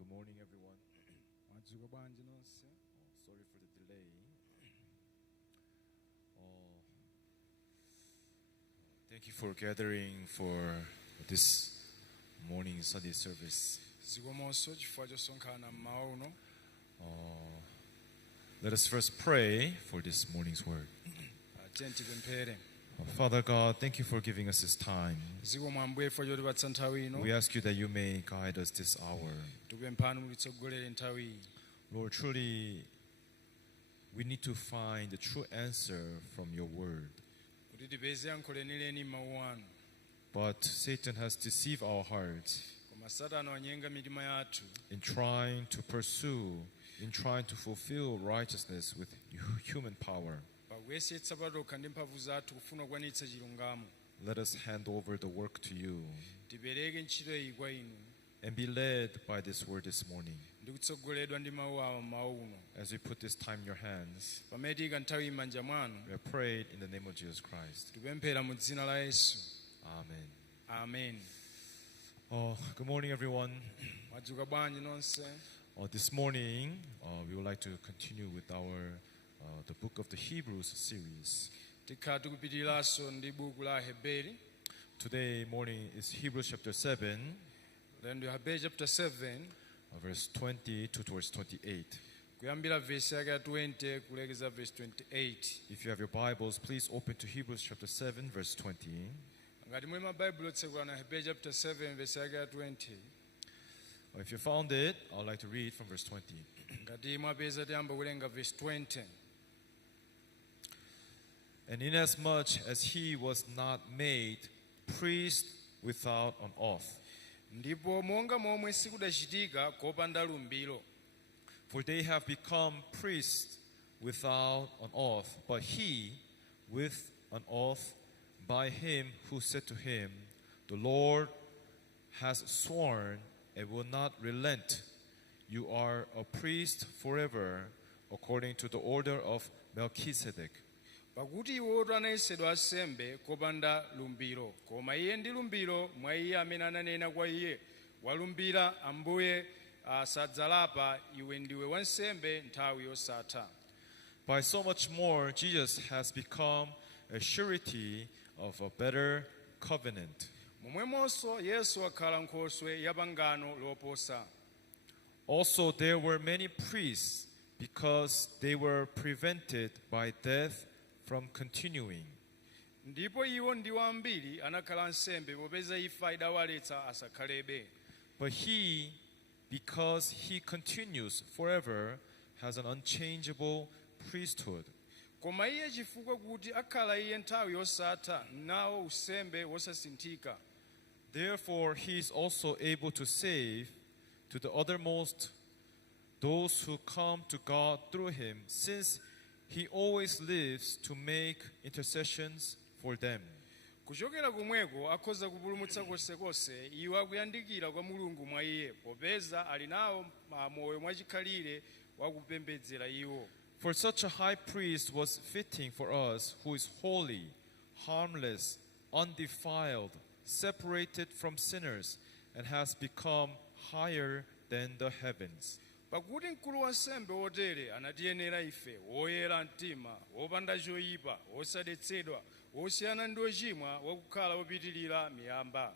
Good morning, everyone. Madzuka bwanji nonse. Sorry for the delay. Thank you for gathering for this morning Sunday service. Zikomonso chifukwa chosonkhana mmawa uno. Let us first pray for this morning's word. Tiyeni tipemphere. Father God, thank you for giving us this time. Zikomo Ambuye chifukwa chotipatsa nthawi ino. We ask you that you may guide us this hour. Tikupemphani mutitsogolere nthawi iyi. Lord, truly, we need to find the true answer from your word. Kuti tipeze yankho lenileni m'mawu anu. But Satan has deceived our hearts Koma Satana wanyenga mitima yathu. in trying to fulfill righteousness with human power. Pakuyesetsa patokha ndi mphamvu zathu kufuna kukwanitsa chilungamo. Let us hand over the work to you Tipereke ntchito iyi kwa inu. and be led by this word this morning. Ndi kutsogoledwa ndi mawu awa mmawa uno. As we put this time in your hands, Pamene tiyika nthawi iyi m'manja mwanu. we have prayed in the name of Jesus Christ. Tikupemphera mu dzina la Yesu. Amen. Amen. Good morning, everyone. Madzuka bwanji nonse. This morning, we would like to continue with our the book of the Hebrews series. Tikhala tikupitiriranso ndi buku la Heberi. Today morning is Hebrews chapter 7, Lendo Heberi chapter 7 verse 20 to towards 28. kuyambira verse yake ya 20 kulekeza verse 28. If you have your Bibles, please open to Hebrews chapter 7, verse 20. Ngati muli mabaibulo otsekula na Heberi chapter 7 verse yake ya 20. If you found it, I would like to read from verse 20. Ngati mwapeza tiyamba kulenga verse 20. And inasmuch as he was not made priest without an oath, Ndipo monga momwe sikudachitika kopanda lumbiro. for they have become priests without an oath, but he with an oath, by him who said to him, the Lord has sworn and will not relent. You are a priest forever, according to the order of Melchizedek. Pakuti iwoto anayesedwa asembe kopanda lumbiro, koma iye ndi lumbiro mwa iye amene ananena kwa iye, walumbira Ambuye sadzalapa, iwe ndiwe wansembe nthawi yosatha. By so much more, Jesus has become a surety of a better covenant. Momwemonso Yesu wakhala nkhoswe ya pangano loposa. Also, there were many priests because they were prevented by death from continuing. Ndipo iwo ndiwo ambiri anakhala nsembe popeza imfa idawaletsa asakhalebe. But he, because he continues forever, has an unchangeable priesthood. Koma iye chifukwa kuti akhala iye nthawi yosatha, nawo usembe wosasinthika. Therefore, he is also able to save to the uttermost those who come to God through him, since he always lives to make intercessions for them. Kuchokera kumweko akhoza kupulumutsa konsekonse iwo akuyandikira kwa Mulungu mwa iye, popeza ali nawo moyo mwachikhalire wakupembedzera iwo. For such a high priest was fitting for us, who is holy, harmless, undefiled, separated from sinners, and has become higher than the heavens. Pakuti mkulu wa nsembe wotere anatiyenera ife, woyera mtima, wopanda choyipa, wosadetsedwa, wosiyana ndi ochimwa, wakukhala wopitirira miyamba.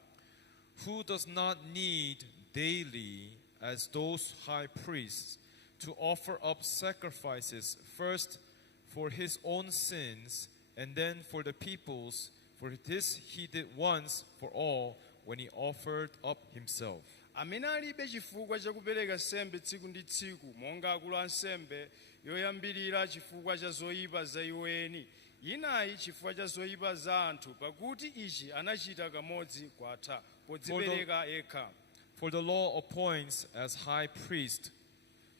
Who does not need daily, as those high priests, to offer up sacrifices, first for his own sins and then for the people's, for this he did once for all when he offered up himself. Amene alibe chifukwa chakupereka nsembe tsiku ndi tsiku, monga akulu a nsembe yoyambirira chifukwa cha zoyipa za iwo eni, inayi chifukwa cha zoyipa za anthu, pakuti ichi anachita kamodzi kwatha podzipereka yekha. For the law appoints as high priest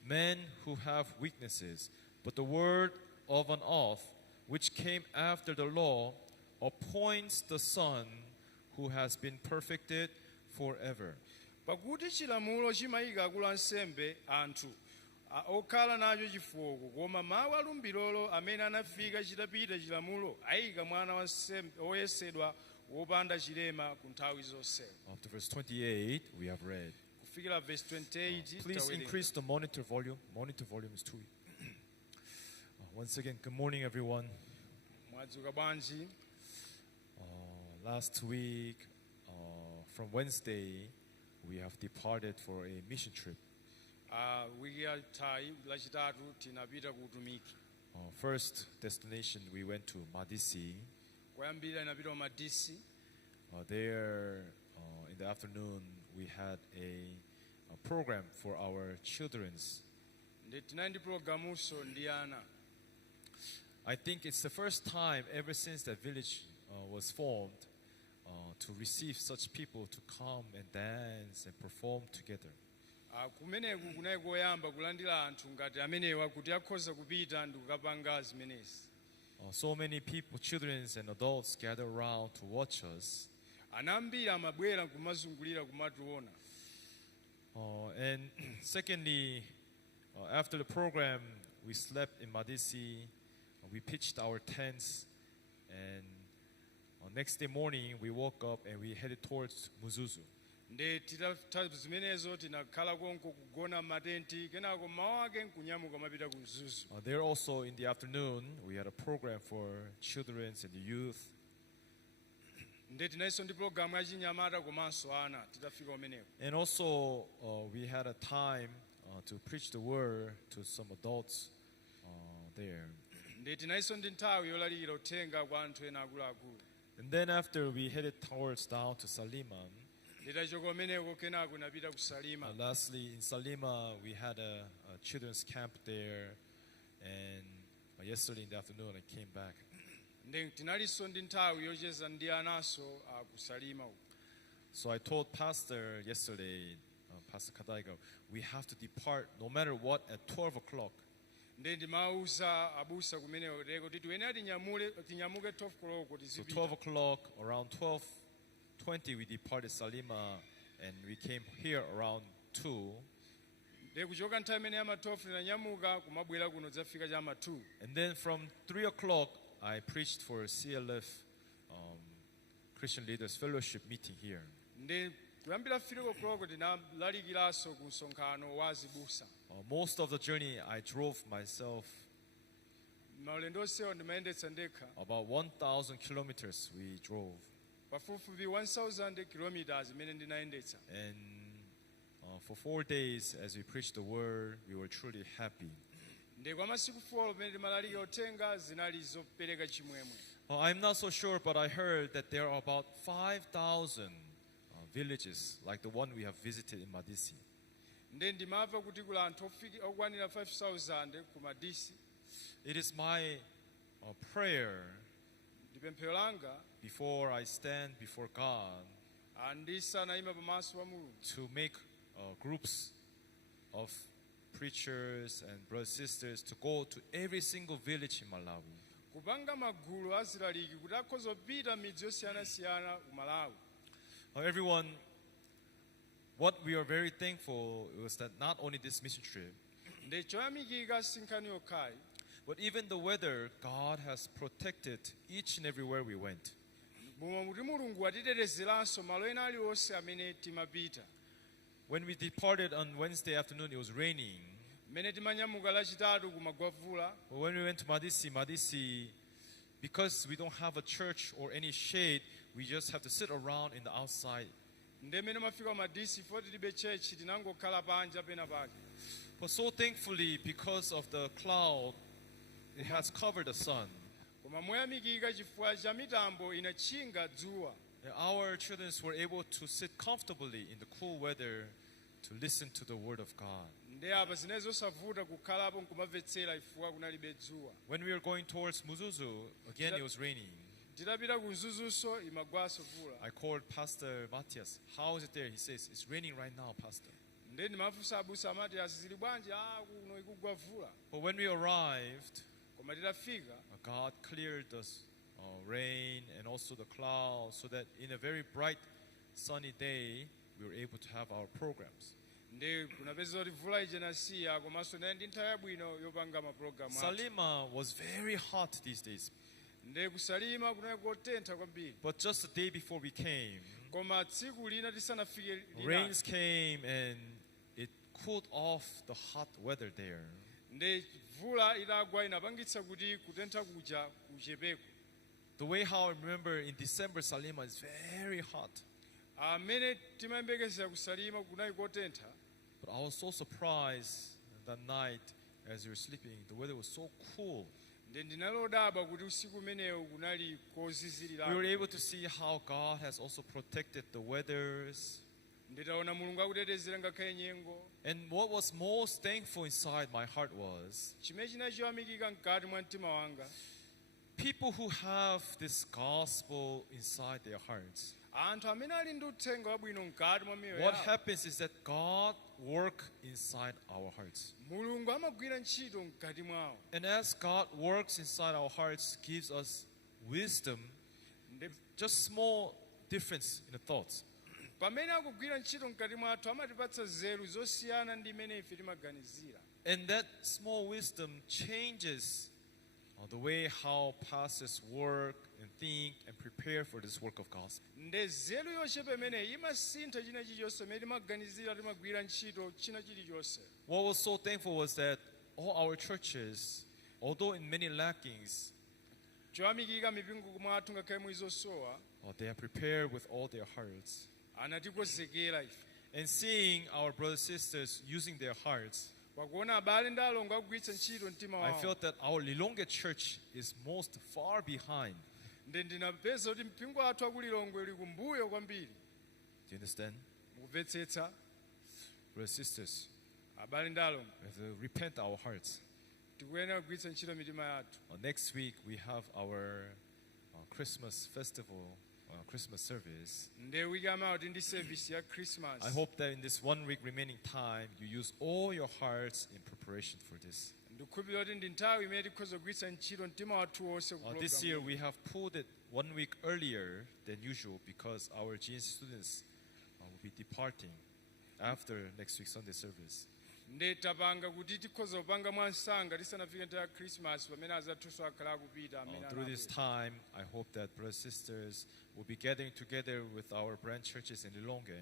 men who have weaknesses, but the word of an oath, which came after the law, appoints the Son who has been perfected forever. Pakuti chilamulo chimayika akulu a nsembe anthu okhala nacho chifuko, koma mawu a lumbirolo amene anafika chitapita chilamulo ayika mwana wa nsembe oyesedwa wopanda chilema ku nthawi zonse. Up to verse 28 we have read. kufikira verse 28 Please tawerenga. increase the monitor volume. Monitor volume is too weak. Once again, good morning, everyone. Mwadzuka bwanji. Last week, from Wednesday, we have departed for a mission trip. Wiki yathayi lachitatu tinapita ku utumiki. First destination, we went to Madisi. Koyambirira inapita ku Madisi. There, in the afternoon, we had a program for our children's. Tinali ndi programuso ndi ana. I think it's the first time ever since that village was formed to receive such people to come and dance and perform together. Kumeneku kunali koyamba kulandira anthu ngati amenewa kuti akhoza kupita ndi kukapanga zimenezi. So many people, children and adults, gather around to watch us. Ana ambiri amabwera kumazungulira kumationa. And secondly, after the program, we slept in Madisi. We pitched our tents, and next day morning we woke up and we headed towards Muzuzu. Nde titatha zimenezo tinakhala konko kugona matenti kenako mawa ake nkunyamuka mapita ku Muzuzu. There also in the afternoon we had a program for children and the youth. Nde tinaiso ndi programu ya chinyamata komanso ana titafika umeneko. And also we had a time to preach the word to some adults there. Nde tinaiso ndi nthawi yolalikira uthenga kwa anthu ena akuluakulu. And then after we headed towards down to Salima. Nditachoka umeneko kenako napita ku Salima. Lastly, in Salima we had a children's camp there, and yesterday in the afternoon I came back. Nde tinalinso ndi nthawi yocheza ndi anaso ku Salima uko. So I told Pastor yesterday, Pastor Kadaiga, we have to depart no matter what at 12 o'clock. Nde ndimauza abusa kumeneko lero kuti tiyenera tinyamuke 12 koloko So tizipita. 12 o'clock, around 12:20 we departed Salima, and we came here around 2. Nde kuchoka nthawi imene ya 12 tinanyamuka kumabwera kuno zafika cha 2. And then from 3 o'clock I preached for CLF Christian Leaders Fellowship meeting here. Nde kuyambira 3 o'clock tinalalikiranso ku msonkhano wa zibusa. Most of the journey I drove myself. Maulendo onsewo ndimayendetsa ndekha. About 1,000 kilometers we drove. Pafupifupi 1,000 kilometers imene ndinayendetsa. And for 4 days as we preached the word, we were truly happy. Nde kwa masiku 4 pamene timalalika uthenga zinali zopereka chimwemwe. I'm not so sure, but I heard that there are about 5,000 villages like the one we have visited in Madisi. Nde ndimava kuti kula anthu okwanira 5,000 ku Madisi. It is my prayer Ndipemphero langa before I stand before God andisanayima pamaso pa Mulungu to make groups of preachers and brothers and sisters to go to every single village in Malawi. kupanga magulu azilaliki kuti akhoza kupita midzi yosiyanasiyana ku Malawi. Everyone, what we are very thankful was that not only this mission trip, Nde choyamikika sinkhani yokhayi, but even the weather, God has protected each and everywhere we went. momwe kuti Mulungu watitetezeranso malo ena aliwonse amene timapita. When we departed on Wednesday afternoon, it was raining. Mmene timanyamuka lachitatu kumagwavula. But when we went to Madisi, because we don't have a church or any shade, we just have to sit around in the outside. Nde mmene mafika ku Madisi foti tilibe chechi tinangokhala panja pena pake. But so thankfully, because of the cloud, it has covered the sun. Koma moyamikika chifukwa cha mitambo inatchinga dzuwa. Our children were able to sit comfortably in the cool weather to listen to the word of God. Nde apa zinali zosavuta kukhalapo nkumamvetsera chifukwa kunalibe dzuwa. When we were going towards Muzuzu, again it was raining. Titapita ku Mzuzunso imagwaso vula. I called Pastor Matthias. How is it there? He says, it's raining right now, Pastor. Nde ndimafunsa abusa amati zili bwanji kuno ikugwa vula. But when we arrived, Koma titafika God cleared the rain and also the clouds so that in a very bright sunny day we were able to have our programs. Nde kunapeza kuti vula ichenasiya komanso ndi nthawi yabwino yopanga maprogramu. Salima was very hot these days. nde kusalima kunali kotentha kwambiri But just the day before we came, koma tsiku lina tisanafike rains came and it cooled off the hot weather there. nde mvula idagwa inapangitsa kuti kutentha kuja kuchepeko. The way how I remember in December, Salima is very hot. Amene timayembekezera kusalima kunali kotentha. But I was so surprised that night as we were sleeping, the weather was so cool. Nde ndinalodabwa kuti usiku umenewu kunali kozizirira. We were able to see how God has also protected the weathers. Nditaona Mulungu akutetezera ngakhale nyengo. And what was most thankful inside my heart was Chimene chinachoyamikika mkati mwa mtima wanga. people who have this gospel inside their hearts. Anthu amene ali ndi uthenga wabwino mkati mwa miyoyo What yawo. happens is that God works inside our hearts. Mulungu amagwira ntchito mkati mwawo. And as God works inside our hearts, gives us wisdom, Nde just small difference in the thoughts. pamene akugwira ntchito mkati mwathu amatipatsa nzeru zosiyana ndi imene ife timaganizira. And that small wisdom changes the way how pastors work and think and prepare for this work of gospel. Nde nzeru yochepa imeneyi imasintha china chilichonse imene timaganizira timagwira ntchito china chilichonse. What was so thankful was that all our churches, although in many lackings, choyamikika mipingo mwathu ngakhale mwizosowa they are prepared with all their hearts. anatikonzekera ife. And seeing our brothers and sisters using their hearts, Pakuona abale ndi alongo akugwiritsa ntchito mtima I wawo. felt that our Lilongwe church is most far behind. Nde ndinapeza kuti mpingo wathu akulilongwe uli kumbuyo kwambiri. Do you understand? Mukumvetsetsa Brothers and sisters, abale ndi alongo we have to repent our hearts. tikuyenera kugwiritsa ntchito mitima yathu. Next week we have our Christmas festival, Christmas service. Nde wiki amawa ndi service ya Christmas. I hope that in this 1 week remaining time, you use all your hearts in preparation for this. Ndikukhulupirira kuti ndi nthawi imene tikhoza kugwiritsa ntchito mtima wathu wonse ku This program. year we have pulled it 1 week earlier than usual because our GNC students will be departing after next week's Sunday service. Nde tapanga kuti tikhoza kupanga mwansanga tisanafike nthawi ya Christmas pamene azathuso akhala akupita amene Through this anabwera. time, I hope that brothers and sisters will be gathering together with our branch churches in Lilongwe.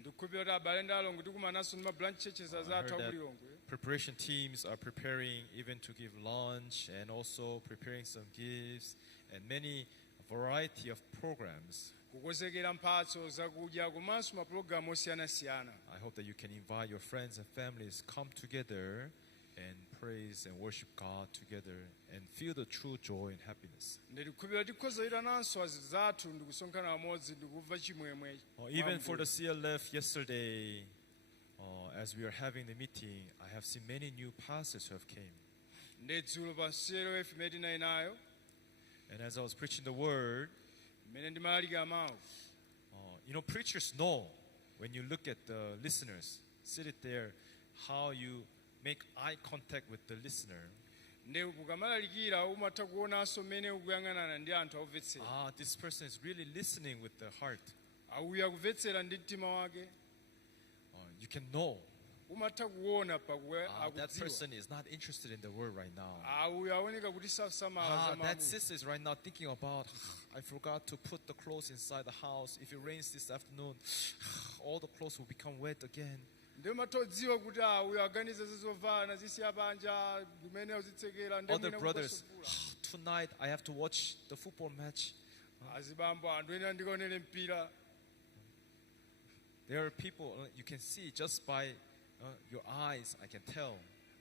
Ndikukhulupirira kuti abale ndi alongo tikumananso ndi ma branch churches I azathu heard that akulilongwe. preparation teams are preparing even to give lunch and also preparing some gifts and many variety of programs. Kukonzekera mphatso zakudya komanso mapulogalamu osiyanasiyana. I hope that you can invite your friends and families, come together and praise and worship God together and feel the true joy and happiness. Nde ndikukhulupirira tikhoza kuyitananso azathu ndi kusonkhana pamodzi ndi kumva chimwemwe. Even for the CLF yesterday, as we are having the meeting, I have seen many new pastors who have came. Nde dzulo pa CLF imene tinali nayo And as I was preaching the word, imene ndimalalika mawu. preachers know when you look at the listeners, sit it there, how you make eye contact with the listener. Nde ukamalalikira umatha kuonanso mmene ukuyang'anana ndi anthu akumvetsera. This person is really listening with the heart. Auya kumvetsera ndi mtima wake. You can know Umatha kuona pakuwe that akudziwa. person is not interested in the word right now. Auya aoneka kuti sasamala za That mawu. sister is right now thinking about, I forgot to put the clothes inside the house. If it rains this afternoon, all the clothes will become wet again. Nde matodziwa kuti auya aganiza zizovala zisiya panja kumene uzitsekera nde Other mwina brothers, kukosopula. tonight I have to watch the football match. Azibambo anthu ena ndikaonere mpira. There are people you can see just by your eyes, I can tell.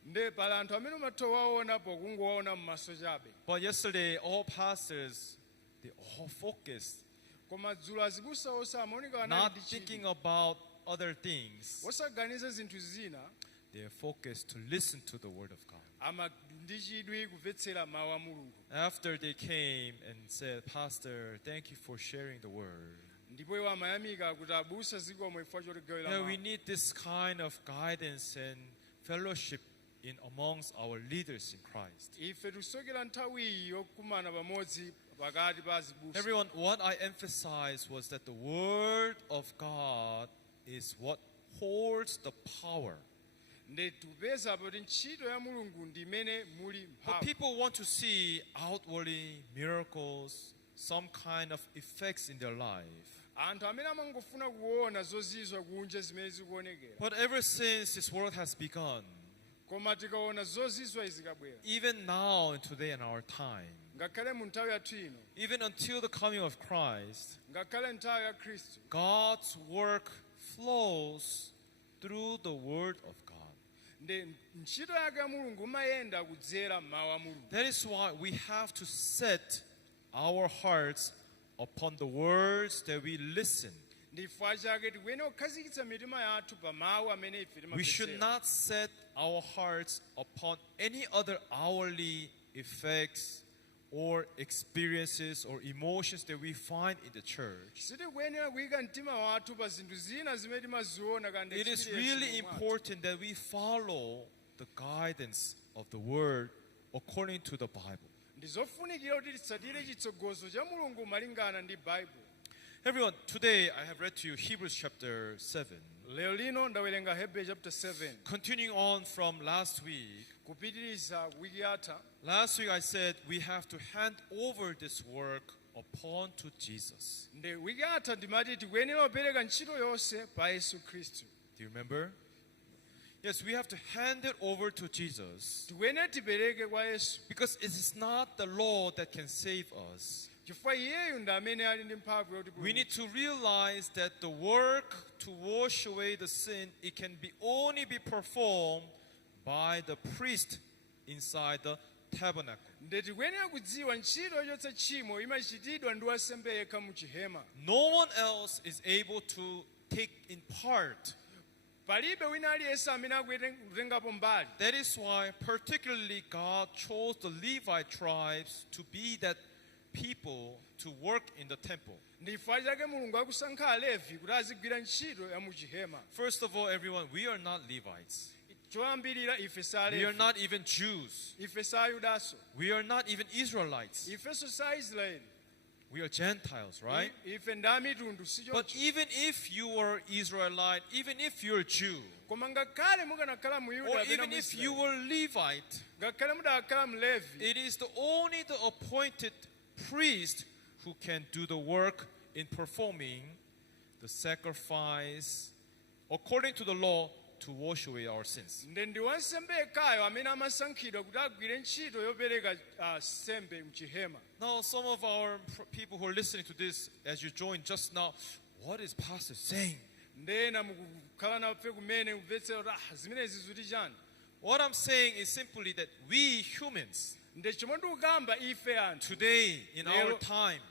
Nde pali anthu amene umatha kuwaona pokungowaona m'maso chabe. But yesterday, all pastors, they all focused, Koma dzulo azibusa onse amaoneka anali not ndi thinking chidwi. about other things. Osaganiza zinthu zina They are focused to listen to the word of God. ama ndi chidwi kumvetsera mawu a Mulungu. After they came and said, Pastor, thank you for sharing the word. Ndipo iwo amayamika kuti abusa zikomo chifukwa chotigawira We mawu. need this kind of guidance and fellowship in amongst our leaders in Christ. Ife tusokera nthawi iyi yokumana pamodzi pakati pa azibusa. Everyone, what I emphasized was that the word of God is what holds the power. nde tupeza kuti ntchito ya mulungu ndi imene muli But mphamvu. people want to see outwardly miracles, some kind of effects in their life. Anthu amene amangofuna kuona zozizwa kunja zimene zikuonekera. But ever since this world has begun, Koma tikaona zozizwa izikabwera. even now and today in our time, Ngakhale mu nthawi yathu ino, even until the coming of Christ, ngakhale nthawi ya Khristu, God's work flows through the Word of God. nde ntchito yake ya mulungu imayenda kudzera mawu a mulungu. That is why we have to set our hearts upon the words that we listen. Ndi chifukwa chake tikuyenera kukhazikitsa mitima yathu pa mawu amene ife We should timamvetsera. not set our hearts upon any other hourly effects or experiences or emotions that we find in the church. Sitikuyenera kuyika mtima wathu pa zinthu zina zimene timaziona kandi It is really important that we follow the guidance of the Word according to the Bible. ndi zofunikira kuti titsatire chitsogozo cha mulungu malingana ndi Bible. Everyone, today I have read to you Hebrews chapter 7. Lero lino ndawerenga Hebrew chapter 7 Continuing on from last week, kupitiriza wiki yatha. last week I said we have to hand over this work upon to Jesus. Nde wiki yatha ndimati tikuyenera kupereka ntchito yonse pa Yesu Khristu. Do you remember? Yes, we have to hand it over to Jesus Tikuyenera tipereke kwa Yesu. because it is not the law that can save us. Chifukwa iyeyu ndi amene ali ndi mphamvu yoti We need to realize that the work to wash away the sin, it can only be performed by the priest inside the tabernacle. nde tikuyenera kudziwa ntchito yochotsa tchimo imachitidwa ndi wansembe yekha mu chihema. No one else is able to take in part. Palibe wina aliyense amene akutengapo mbali. That is why particularly God chose the Levite tribes to be that people to work in the temple. Ndi chifukwa chake mulungu akusankha Alevi kuti azigwira ntchito ya mu chihema. First of all, everyone, we are not Levites. Choyambirira ife sa We are Alevi, not even Jews. ife sa Yudaso, We are not even Israelites. ifenso sa Israeli, We are Gentiles, right? ife ndi amitundu si But choncho. even if you are Israelite, even if you're a Jew, Koma ngakhale mukanakhala mu Yuda or kapena even mu if you Israeli, were Levite, ngakhale mudakhala Mlevi, it is only the appointed priest who can do the work in performing the sacrifice according to the law to wash away our sins. nde ndi wansembe yekhayo amene amasankhidwa kuti agwire ntchito yopereka sembe mu chihema. Now, some of our people who are listening to this as you joined just now, what is Pastor saying? Ndena mukukhala nafe kumene kumvetsera kuti zimenezi zikuti chani. What I'm saying is simply that we humans, Nde chomwe ndikukamba ife anthu today in our Lero- time,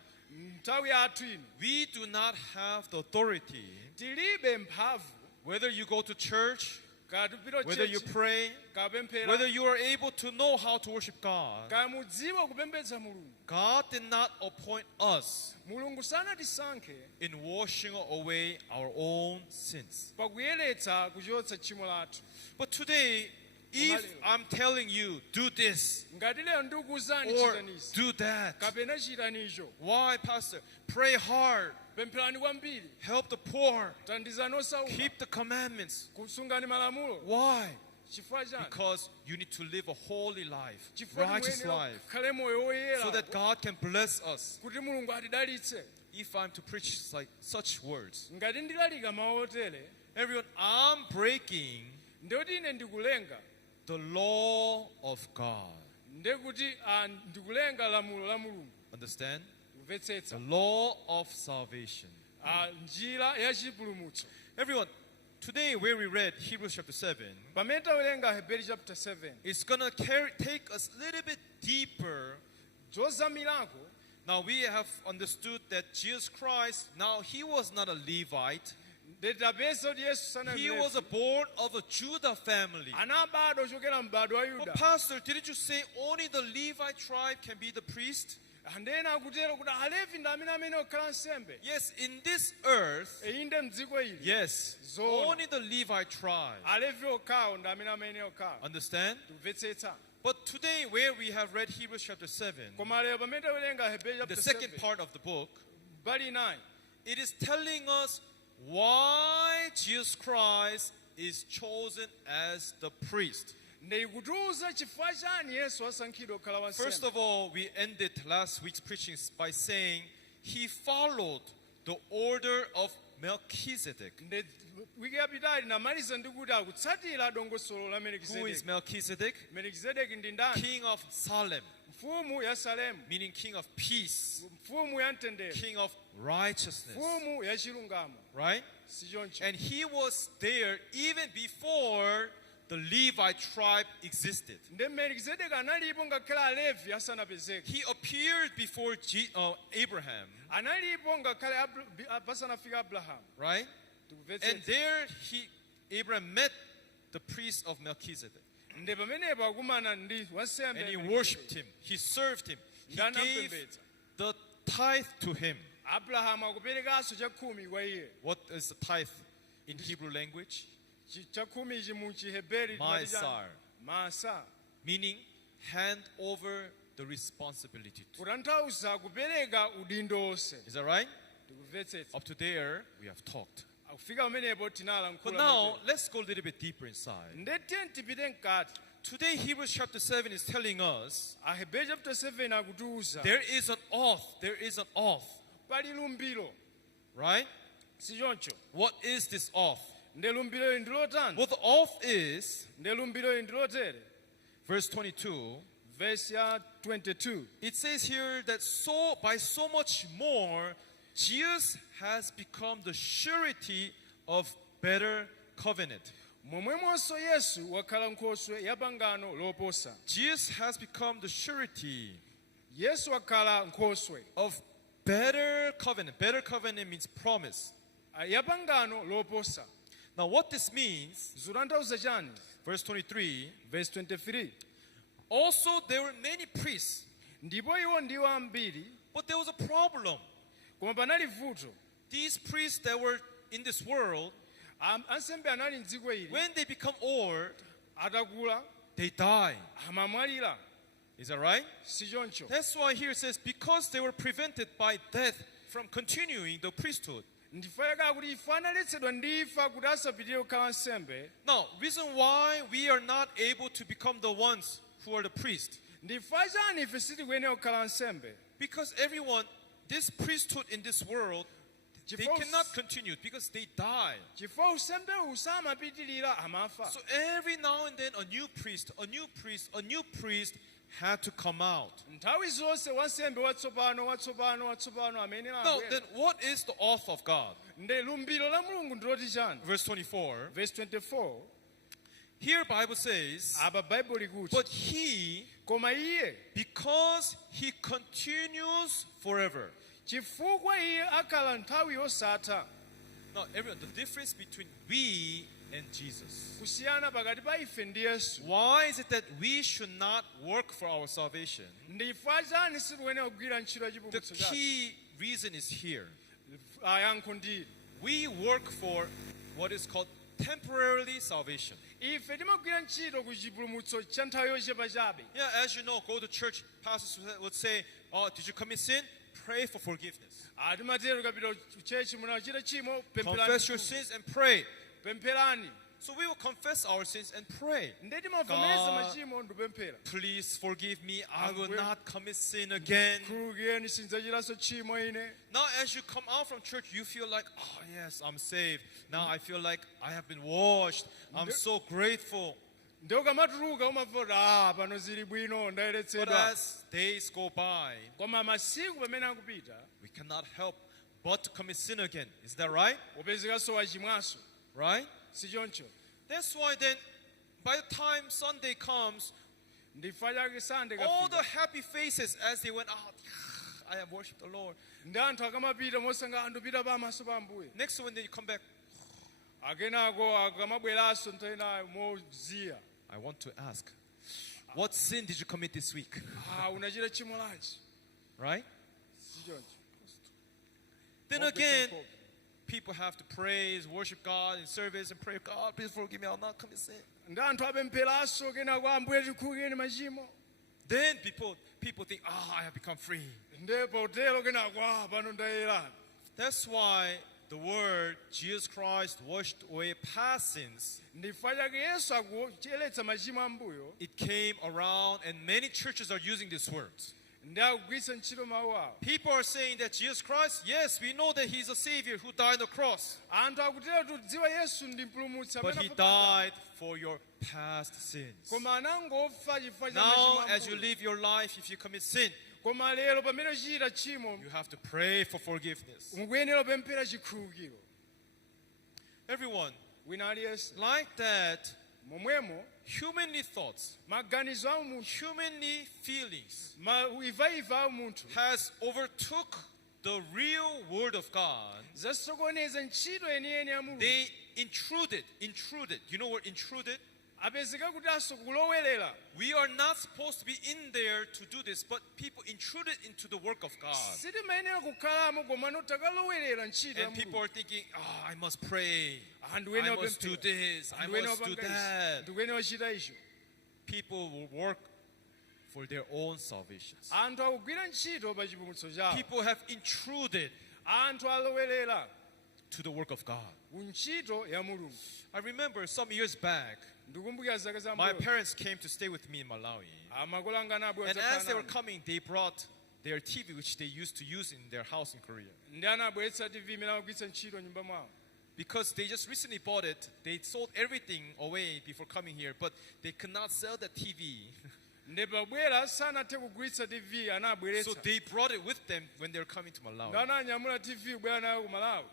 nthawi yathu ino we do not have the authority, tilibe mphamvu whether you go to church, kaya tupita whether you chechi pray, kapemphera whether you are able to know how to worship God. kaya mudziwa kupembedza mulungu. God did not appoint us Mulungu sanatisankhe in washing away our own sins. pakuyeretsa kuchotsa tchimo lathu. But today, if I'm telling you, do this Ngati lero ndikukuwuzani or chitanizi do that, kapena chitanicho, why, Pastor? Pray hard, pempherani kwambiri, help the poor, thandizani osauka, keep the commandments. kusungani malamulo. Why? Chifukwa chani? Because you need to live a holy life, Chifukwa righteous timuyenera life, kukhale moyo so that woyera God can bless us. kuti mulungu atidalitse. If I'm to preach like such words, Ngati ndilalika mawu otere, everyone, I'm breaking ndekuti ine ndikulenga, the law of God. ndekuti ndikulenga lamulo la mulungu. Understand? The Kumvetsetsa law of salvation. njira ya chipulumutso. Everyone, today where we read Hebrews chapter 7, Pamene tawerenga Hebrew chapter 7, it's going to take us a little bit deeper. zozamirako Now we have understood that Jesus Christ, now he was not a Levite. ndetapeza kuti Yesu sana He was born of a Judah family. anabadwa ochokera m'bado wa But Yuda. Pastor, didn't you say only the Levite tribe can be the priest? Ndena akutero kuti Alevi ndi amene okhala nsembe. Yes, in this earth, Inde mdziko ili. yes, Zoona. only the Levite tribe. Alevi okhawo ndi amene okhawo. Understand? Kumvetsetsa. But today, where we have read Hebrews chapter 7, Koma lero pamene tawerenga Hebrew the chapter second 7, part of the book, mbali 9, it is telling us why Jesus Christ is chosen as the priest. ndikutiuza chifukwa chani yesu asankhidwa kukhala First wansembe. of all, we ended last week's preaching by saying he followed the order of Melchizedek. Wiki yapitayi namaliza ndikuti akutsatira dongosolo la Who is Melchizedeki. Melchizedek? Melchizedeki ndi ndani? King of Salem, Mfumu ya Salemu, meaning king of peace, mfumu ya mtendere, king of righteousness, mfumu ya chilungamo. right? Si choncho. And he was there even before the Levite tribe existed. Nde Melchizedeki analipo ngakhale Alevi asanapezeke. He appeared before Abraham, Analipo ngakhale pasanafika Abrahamu. right? And there Abraham met the priest of Melchizedek. Nde pamenepo akumana ndi wansembe. And he worshipped him. He served him. He gave the tithe to him. Abrahamu akuperekaso chakhumi kwa iye. What is the tithe in Hebrew language? Chakhumi ichi mu Chiheberi Maasar, Masa. meaning hand over the responsibility to. Kutanthauza kupereka udindo onse. Is that right? Tikumvetsetsa. Up to there, we have talked. Akufika pamenepo tinala But mkulu. now, let's go a little bit deeper inside. Ndetiyeni tipite mkati. Today, Hebrews chapter 7 is telling us Aheberi chapter 7 akutiuza. there is an oath. There is an oath. Pali lumbiro. Right? Si choncho. What is this oath? Nde lumbiro ili ndilotani. What the oath is, Nde lumbiro ili ndilotere. verse 22, Verse ya 22. it says here that by so much more, Jesus has become the surety of better covenant. Momwemonso Yesu wakhala nkhoswe ya pangano loposa. Jesus has become the surety Yesu wakhala nkhoswe of better covenant. Better covenant means promise. ya pangano loposa. Now, what this means, Zutanthauza chani? verse 23, Verse 23. also there were many priests, Ndipo iwo ndiwo ambiri, but there was a problem. koma panali vuto. These priests that were in this world, Ansembe anali mdziko ili, when they become old, atakula, they die. amamwalira. Is that right? Si choncho. That's why here it says, because they were prevented by death from continuing the priesthood. Ndifayaka kuti ife analetsedwa ndi imfa kuti asapitirire kukhala nsembe. Now, reason why we are not able to become the ones who are the priest, Ndifa chani ife sitikuyenera kukhala nsembe? because everyone, this priesthood in this world, they cannot continue because they die. Chifukwa usembe usamapitirira amafa. So every now and then a new priest had to come out. Nthawi zonse wansembe watsopano amene Now, then what is the oath of God? nde lumbiro la Mulungu ndiloti chani? Verse 24, Verse 24. here Bible says, Apa Bible likuti. but he, Koma iye, because he continues forever. chifukwa iye akhala nthawi yosatha. Now, everyone, the difference between we and Jesus. Kusiyana pakati pa ife ndi Yesu. Why is it that we should not work for our salvation? Ndifa chani sitikuyenera kugwira ntchito ya The chipulumutso chathu? key reason is here. Yankho ndili. We work for what is called temporarily salvation. Ife timagwira ntchito ku chipulumutso cha nthawi yochepa chabe. Yeah, as you know, go to church, pastors would say, oh, did you commit sin? Pray for forgiveness. Timatero kapita kuchechi munachita chimo, Confess your sins and pray. pempherani. So we will confess our sins and pray. Nde timavomereza God, machimo ndipemphera. please forgive me. I will Ambuye, not commit sin again. khululukireni sindidzachitanso chimo ine. Now, as you come out from church, you feel like, oh, yes, I'm saved. Now I feel like I have been washed. I'm so grateful. Nde ukamatuluka umavota pano zili bwino But ndayeretsedwa. as days go by, Koma masiku pamene akupita, we cannot help but to commit sin again. Is that right? upezekanso wachimwaso. Right? Si choncho. That's why then, by the time Sunday comes, Ndifa chake sande all the kafika. happy faces as they went out, I have worshipped the Lord. Ndi anthu akamapita mosanga andupita pamaso pa Ambuye. Next one, then you come back, Akenako akamabweranso nthawi nayo moziya. I want to ask, what sin did you commit this week? Unachita chimo lanji. Right? Si choncho. Then again, people have to praise, worship God in service and pray, God, please forgive me, I'll not commit sin. Ndi anthu apempheranso kenako Ambuye tikhululukireni machimo. Then people think, I have become free. Nde potero kenako pano ndayera. That's why the word Jesus Christ washed away past sins, ndifukwa chake yesu akucheretsa machimo ambuyo it came around, and many churches are using these words. ndi akugwiritsa ntchito mawu awo. People are saying that Jesus Christ, yes, we know that he's a savior who died on the cross, Anthu akutera tidziwa yesu ndi mpulumutsi but he died for your past sins. koma anangofa chifukwa cha Now, machimo as you ambuyo. live your life, if you commit sin, Koma lero pamene uchita tchimo you have to pray for forgiveness. mukuyenera kupemphera chikhululukiro. Everyone, Wina aliyense like that, momwemo humanly thoughts, maganizo a munthu humanly feelings maivaiva a munthu has overtook the real word of God. zasokoneza ntchito yeniyeni ya mulungu. They intruded. You know what intruded? apezeka kuti asokulowerera. We are not supposed to be in there to do this, but people intruded into the work of God. sitimayenera kukhalamo koma takalowerera ntchito ya And people mulungu. are thinking, I must pray. Anthu I ena must do wapemphera. this. I Anthu ena must do wapanga ichi. that. Anthu ena wachita icho. People will work for their own salvations. Anthu akugwira ntchito pa chipulumutso chawo. People have intruded Anthu alowerera to the work of God. ku ntchito ya mulungu. I remember some years back, ndikumbukira zaka za my mbuyo. parents came to stay with me in Malawi. Makolo anga anabwera And as they were zakhala coming, they brought their TV, which they used to use in their house in Korea. ndi anabweretsa TV imene akugwiritsa ntchito nyumba mwawo. Because they just recently bought it, they sold everything away before coming here, but they could not sell the TV. ndi pabwera sanathe kugwiritsa TV So anabweretsa. they brought it with them when they were coming to Malawi. ananyamula TV kubwera nayo ku Malawi.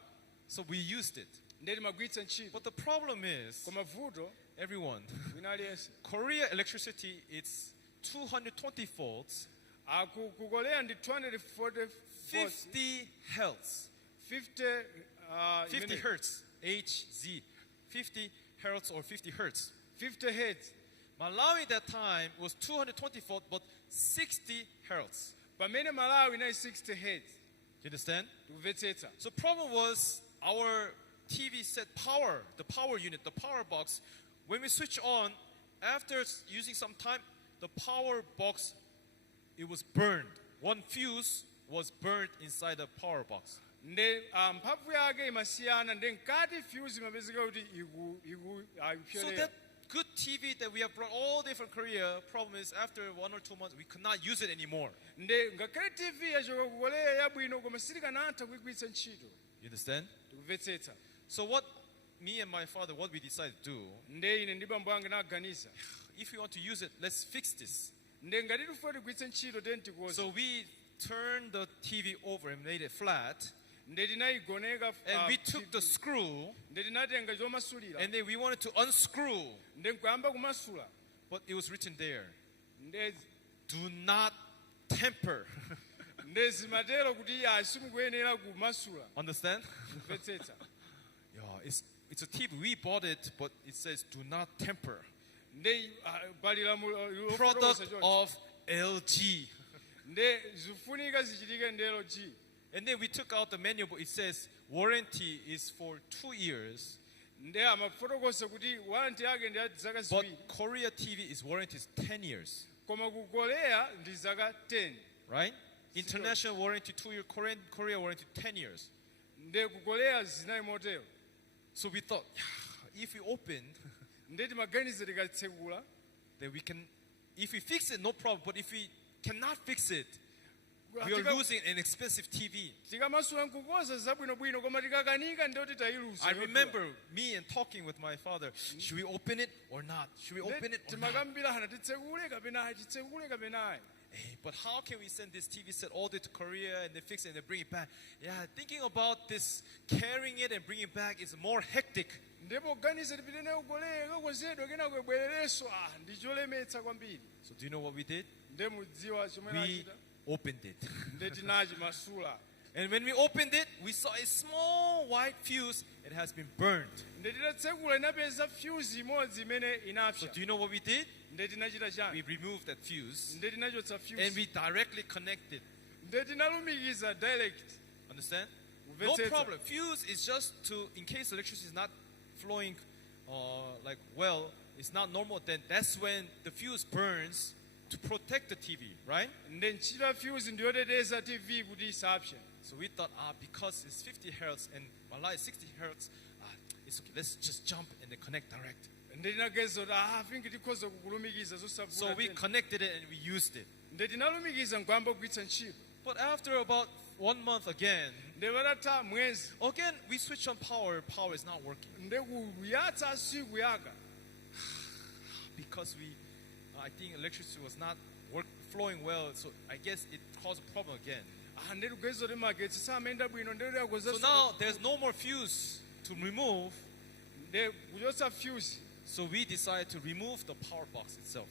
So we used it. ndi timagwiritsa ntchito. But the problem is, Koma vuto everyone, wina aliyense. Korea electricity, it's 220 volts, Ku Korea ndi 240 volts, 50 hertz. 50 50 hertz, HZ, 50 hertz or 50 hertz. 50 hertz. Malawi that time was 220 volt, but 60 hertz. Pamene Malawi inali 60 hertz. You understand? Tikumvetsetsa. So problem was our TV set power, the power unit, the power box. When we switch on, after using some time, the power box, it was burned. One fuse was burned inside the power box. Ndi mphamvu yake imasiyana ndi nkati fuse imapezeka kuti So ikupyolera. that good TV that we have brought all the way from Korea, problem is after 1 or 2 months, we could not use it anymore. Ndi ngakhale TV yachoka ku Korea yabwino koma sitikanatha kuyigwiritsa ntchito. You understand? Tikumvetsetsa. So what me and my father, what we decided to do, Ndi ine ndi bambo anga naganiza. if we want to use it, let's fix this. Ndi ngati tifuna tigwiritse ntchito tentikoza. So we turned the TV over and made it flat, Ndi tinayigoneka and we took the screw, ndi tinatenga chomasulira. and then we wanted to unscrew, Ndi nkuyamba kumasula. but it was written there, Ndi do not temper. ndi zimatero kuti simukuyenera kumasula. Understand? Kumvetsetsa. Yeah, it's a TV. We bought it, but it says do not temper. Ndi pali lamulo Product lofotokoza chonchi. of LG. Ndi zifunika zichitike ndi LG. And then we took out the manual, but it says warranty is for 2 years, Ndi amafotokoza kuti warranty yake ndi ya zaka but ziwiri. Korea TV is warranty is 10 years, Koma ku Korea ndi zaka 10. right? International warranty 2 years, Korea warranty 10 years. Ndi ku Korea zinali motero. So we thought, yeah, if we open, Ndi timaganiza tikatsekula. then we can, if we fix it, no problem. But if we cannot fix it, we are losing an expensive TV. Tikamasula nkukoza zabwinobwino koma tikakanika ndoti tayiluza. I remember me and talking with my father, should we open it or not? Should we open it or not? Timakambirana titsekule kapena titsekule kapena. Hey, but how can we send this TV set all the way to Korea and they fix it and they bring it back? Yeah, thinking about this, carrying it and bringing it back is more hectic. Ndipo ganiza tipite nayo ku Korea kakozedwa kena kubwerereso ndicholemetsa kwambiri. So do you know what we did? Ndi mudziwa chomwe We nachita. opened it. Ndi tinachi masula. And when we opened it, we saw a small white fuse. It has been burned. Ndi titatsekula inapeza fuse imodzi imene So inapsa. do you know what we did? Ndi tinachita We chani. removed that fuse Ndi tinachotsa fuse. and we directly connected. Ndi tinalumikiza direct. Understand? No Kumvetsetsa. problem. Fuse is just to, in case electricity is not flowing like well, it's not normal, then that's when the fuse burns to protect the TV, right? nde ntchito ya fuse ndiyoteteza tv kuti isapse. So we thought, because it's 50 hertz and Malawi is 60 hertz, it's okay. Let's just jump and then connect direct. nde tinaganiza kuti fingi tikhoza kukulumikiza So zosavuta we tena. connected it and we used it. nde tinalumikiza nkuyamba kugwiritsa ntchito. But after about 1 month again, nde patatha mwezi again we switch on power. Power is not working nde kuyatsa sikuyaka. because I think electricity was not flowing well. So I guess it caused a problem again. nde tikuganiza kuti magetsi samayenda bwino nde So now there's no more fuse to remove. nde kuchotsa fuse. So we decided to remove the power box itself.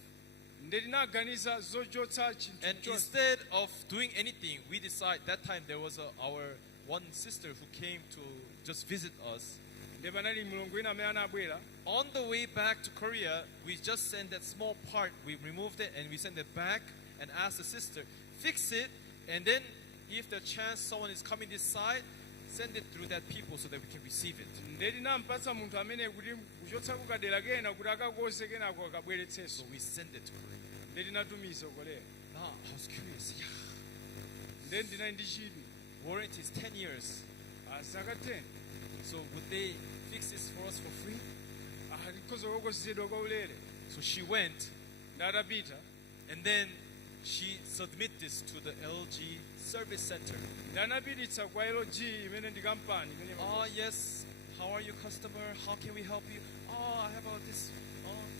nde tinaganiza zochotsa And chinthu chonse. instead of doing anything, we decided that time there was our one sister who came to just visit us. nde panali mulungu ina amene anabwera. On the way back to Korea, we just sent that small part. We removed it and we sent it back and asked the sister, fix it. And then if the chance someone is coming this side, send it through that people so that we can receive it. nde tinampatsa munthu amene kuti kuchotsa kukadera kena kuti akakonze kenako akabweretsenso. So we sent it to Korea. nde tinatumiza kolera. Now I was curious. Yeah. nde ndinali ndi chidwi. Warranty is 10 years. zaka 10. So would they fix this for us for free? tikhoza kukonzedwa kwa ulere. So she went nde atapita. and then she submitted this to the LG service center. nde anapititsa kwa LG imene ndi kampani imene Oh, yes. How are you, customer? How can we help you? Oh, I have this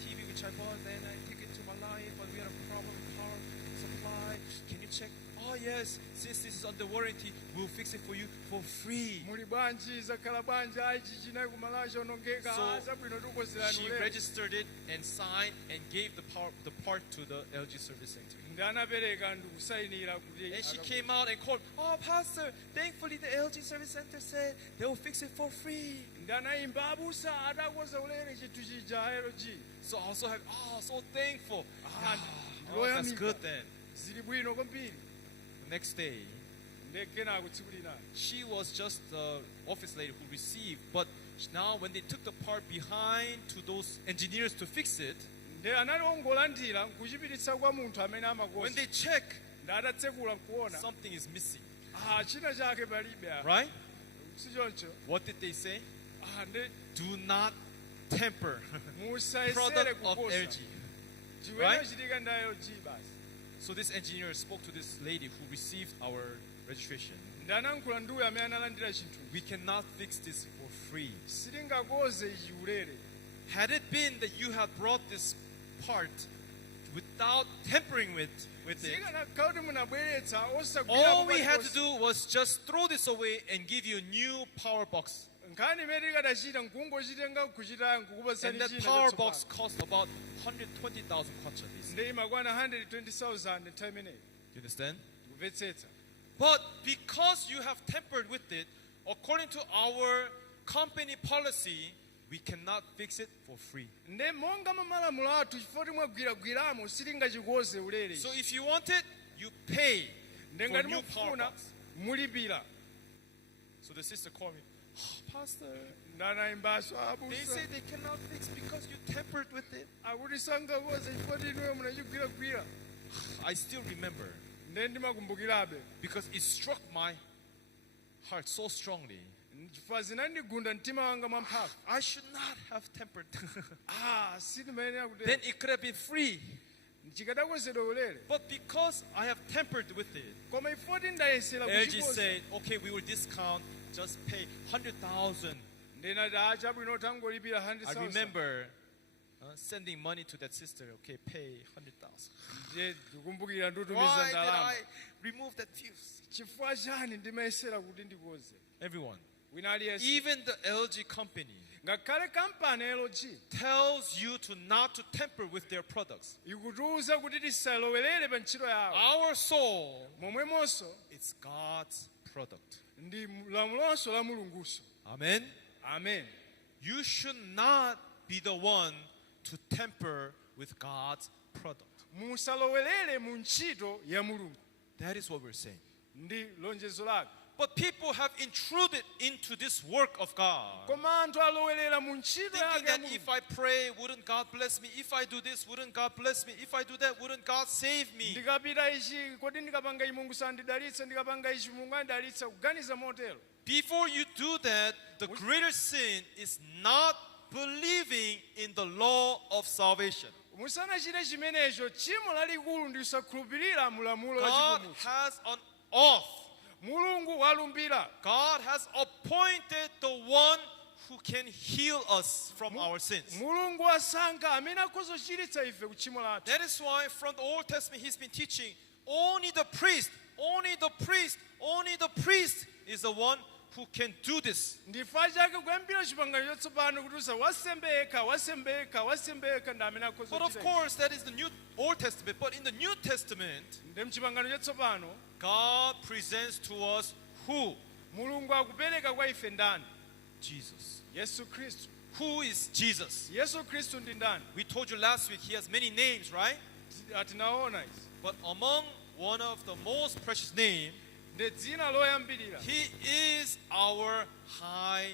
TV which I bought, then I take it to Malawi, but we had a problem with power supply. Can you check? Oh, yes. Since this is under warranty, we'll fix it for you for free. muli bwanji zakhala bwanji ichi chinayi kumalawi chonongeka. So zabwino tikukonzerani She ulere. registered it and signed and gave the part to the LG service center. nde anapereka ndi kusayinira kuti And she came out and called, oh, Pastor, thankfully the LG service center said they will fix it for free. nde anayimba abusa adakonza ulere chinthu chija LG. So I also have, so thankful. Ah, That's loyamika. good then. zili bwino kwambiri. The next day, nde kenako tsiku linali. she was just the office lady who received, but now when they took the part behind to those engineers to fix it, nde anali ongolandira nkuchipititsa kwa munthu amene when amakonza. they check, nde atatsekula nkuona. something is missing, china chake palibe apa. right? si choncho. What did they say? nde Do not temper musayesere product of kuposa. LG. chiwene Right? chitika ndi LG basi. So this engineer spoke to this lady who received our registration. nde anayankhula ndi uyo amene analandira chinthu. We cannot fix this for free. sitingakonze ichi ulere. Had it been that you had brought this part without tampering with it, zikanakhala kuti munabweretsa all we had to osagwira. do was just throw this away and give you a new power box. nkhani imene tikadachita nkungochitenga nkuchita nkukupatsani And that china power chatsopano. box cost about 120,000 kwacha. nde imakwana 120,000 nthawi imeneyi. You understand? kumvetsetsa. But because you have tampered with it, according to our company policy, we cannot fix it for free. nde monga malamulo athu chifukwa mwagwiragwiramo sitingachikoze ulere. So if you want it, you pay nde for ngati new power mufuna box. mulipira. So the sister called me, Pastor, ndanayimbaso they abusa. say they cannot fix because you tampered with it. akuti sangakoze chifukwa inuyo munachigwiragwira. I still remember nde ndimakumbukirabe. because it struck my heart so strongly. chifukwa zinandigunda mtima wanga mwamphamvu. I should not have tampered. sindimayenera kuti. Then it could have been free. chikadakozedwa ulere. But because I have tampered with it, koma ifoti ndayesera LG kuchikoza. said, okay, we will discount, just pay 100,000. ndenati chabwino tangolipira I 100,000. remember sending money to that sister, okay, pay 100,000. nde ndikumbukira nditumiza Why did ndalama. I remove that fuse? chifukwa chani ndimayesera kuti ndikoze. Everyone, wina aliyense. even the LG company ngakhale kampani LG tells you to not to tamper with their products. ikutiuza kuti tisalowerere pa ntchito yawo. Our soul, momwemonso it's God's product. ndi lamulonso la mulunguso. Amen. amen. You should not be the one to tamper with God's product. musalowerere mu ntchito ya mulungu. That is what we're saying. ndi lonjezo lake. But people have intruded into this work of God, koma anthu alowerera mu ntchito thinking yake ya that Mulungu. if I pray, wouldn't God bless me? If I do this, wouldn't God bless me? If I do that, wouldn't God save me? Ndikapita ichi kodi ndikapanga ichi Mulungu sandidalitsa, ndikapanga ichi Mulungu andidalitsa, kuganiza motero. Before you do that, the greater sin is not believing in the law of salvation. Musanachite chimenecho, tchimo lalikulu ndi kusakhulupirira mulamulo la God chipulumutso. has an oath. Mulungu walumbira. God has appointed the one who can heal us from our sins. Mulungu wasankha amene akhoza kuchiritsa ife ku tchimo lathu. That is why from the Old Testament he's been teaching only the priest, only the priest, only the priest is the one who can do this. Ndifa chake kuyambira chipangano chatsopano kutiuza wasembeka ndi amene akhoza But of kuchita izi. course that is the New Old Testament. But in the New Testament, Ndi mchipangano chatsopano God presents to us who? Mulungu akupereka kwa ife ndani? Jesus. Yesu Khristu. Who is Jesus? Yesu Khristu ndi ndani? We told you last week he has many names, right? Atinaona izi. But among one of the most precious names, Ndi dzina loyambirira. he is our high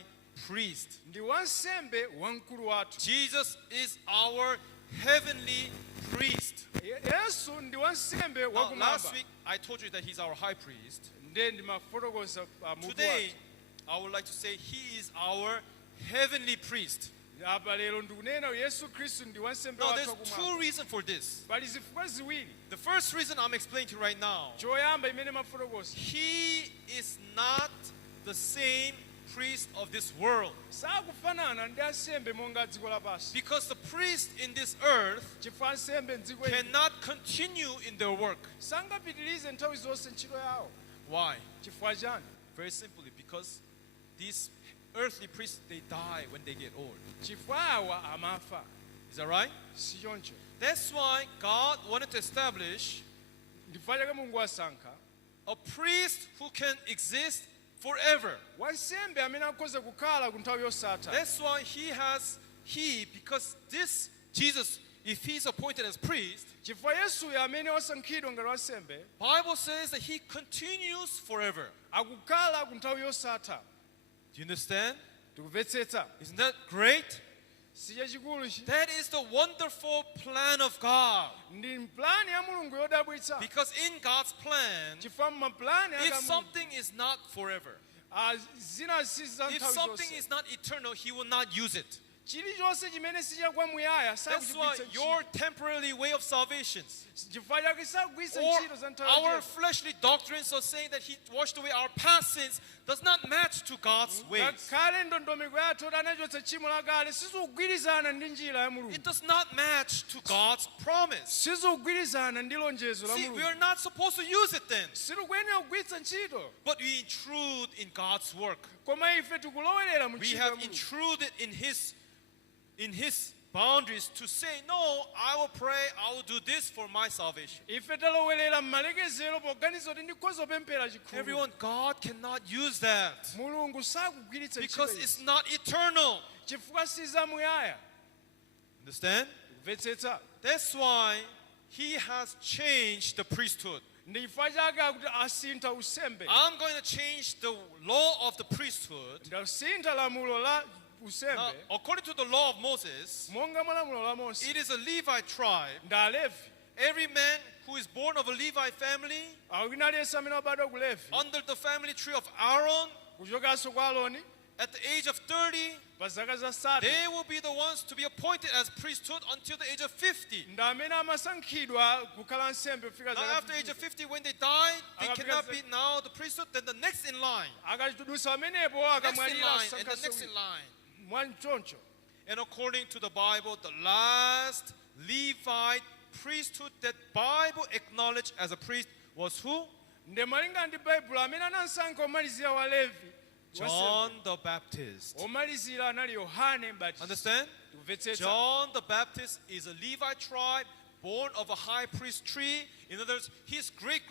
priest. Ndi wansembe wamkulu wathu. Jesus is our heavenly priest. Yesu ndi wansembe Now, wakumwamba. last week I told you that he's our high priest. Ndiye ndimafotokoza mutu Today wathu. I would like to say he is our heavenly priest. Apa lero ndikunena Yesu Khristu ndi wansembe Now wathu there's wakumwamba. two reasons for this. Pali zifukwa ziwiri. The first reason I'm explaining to you right now, Choyamba imene mafotokoza. he is not the same priest of this world. Sakufanana ndi ansembe monga dziko lapansi. Because the priests in this earth Chifukwa ansembe mdziko ili cannot continue in their work. sangapitirize nthawi zonse ntchito yawo. Why? Chifukwa chani? Very simply, because these earthly priests, they die when they get old. Chifukwa awa amafa. Is that right? Si choncho. That's why God wanted to establish Ndifukwa chake Mulungu wasankha a priest who can exist forever. wansembe amene akhoza kukhala ku nthawi yosatha. That's why because this Jesus, if he's appointed as priest, Chifukwa Yesuyo amene wasankhidwa ngati wansembe Bible says that he continues forever. akukhala ku nthawi yosatha. Do you understand? Tikumvetsetsa? Isn't that great? Si chachikulu chi. That is the wonderful plan of God. Ndi mplani ya Mulungu yodabwitsa. Because in God's plan, Chifukwa mmaplani if aka Mulungu something is not forever, zina si za if nthawi something zonse. is not eternal, he will not use it. Chilichonse chimene si chakwamuyaya That's why sakuchigwiritsa your ntchito. temporary way of salvation Chifukwa chake sakugwiritsa or ntchito za nthawi our yochepa. fleshly doctrines of saying that he washed away our past sins does not match to God's ways. Ngakhale ndondomeko yathu oti anachotsa tchimo lakale sizikugwirizana ndi njira ya Mulungu. It does not match to God's promise. Sizikugwirizana ndi lonjezo la See, we Mulungu. are not supposed to use it then. Sitikuyenera kugwiritsa ntchito. But we intrude in God's work. Koma ife tikulowerera mu We ntchito ya have Mulungu. intruded in his boundaries to say, no, I will pray, I will do this for my salvation. Ife talowerera mmalekezero poganiza kuti ndikhoza kupemphera chikhulupiriro. Everyone, God cannot use that Mulungu sakugwiritsa because ntchito it's izi. not eternal. Chifukwa si zamuyaya. Understand? Kumvetsetsa? That's why he has changed the priesthood. Ndi chifukwa chake akuti asintha usembe. I'm going to change the law of the priesthood. Ndasintha lamulo la Now, usembe. according to the law of Moses, Monga mwa lamulo la Mose. it is a Levite tribe. Ndi Alevi. Every man who is born of a Levite family, Awina aliyense amene wabadwa ku Levi. under the family tree of Aaron, Kuchokanso kwa Aaroni. at the age of 30, Pa zaka zasati. they will be the ones to be appointed as priesthood until the age of 50. Ndi amene amasankhidwa kukhala nsembe kufika Now, zaka after the age of 50. 50, when they die, they Akafika cannot ze- be now the priesthood. Then the next in line, Akachitudusa amenepo next in akamwalira line, and the sankhaso next in wina. line. Mwanchoncho. And according to the Bible, the last Levite priesthood that Bible acknowledged as a priest was who? Ndi malinga ndi Baibulo amene anasankha omalizira wa Levi. John the Baptist. Omalizira anali Yohane Mbatizi. Understand? Kumvetsetsa? John the Baptist is a Levite tribe born of a high priest tree. In other words, his great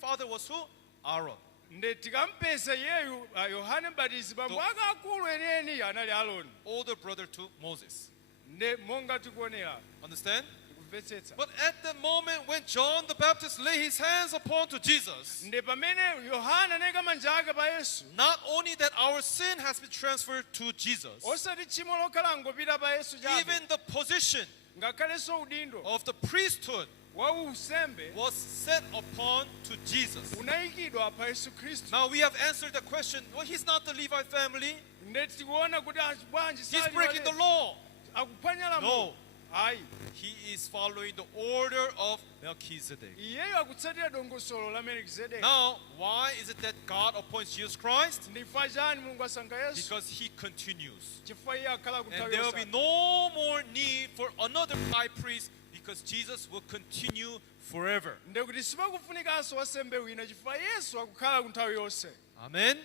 father was who? Aaron. Ndi tikampeza yeyu Yohane Mbatizi bambo akakulu enieni anali Aaroni. Older brother to Moses. Ndi monga tikuonera. Understand? mvetsetsa. But at the moment when John the Baptist laid his hands upon to Jesus, Nde pamene Yohana anayika manja ake pa Yesu, not only that our sin has been transferred to Jesus, osati tchimo lokhala ngopita pa Yesu chabe, even the position ngakhalenso udindo of the priesthood wa usembe was set upon to Jesus. unayikidwa pa Yesu Khristu. Now we have answered the question, well, he's not the Levite family. Nde tikuona kuti bwanji He's sali breaking the wale law. akuphwanya lamulo. No, Ayi, he is following the order of Melchizedek. iyeyo akutsatira dongosolo la Melkizedeki. Now, why is it that God appoints Jesus Christ? Ndifa chani Mulungu asankha Yesu? Because he continues. Chifukwa iye akhala And kuthawi there will be yosatha. no more need for another high priest because Jesus will continue forever. Nde kuti sipakufunikanso wasembe wina chifukwa Yesu akukhala kunthawi yonse. Amen?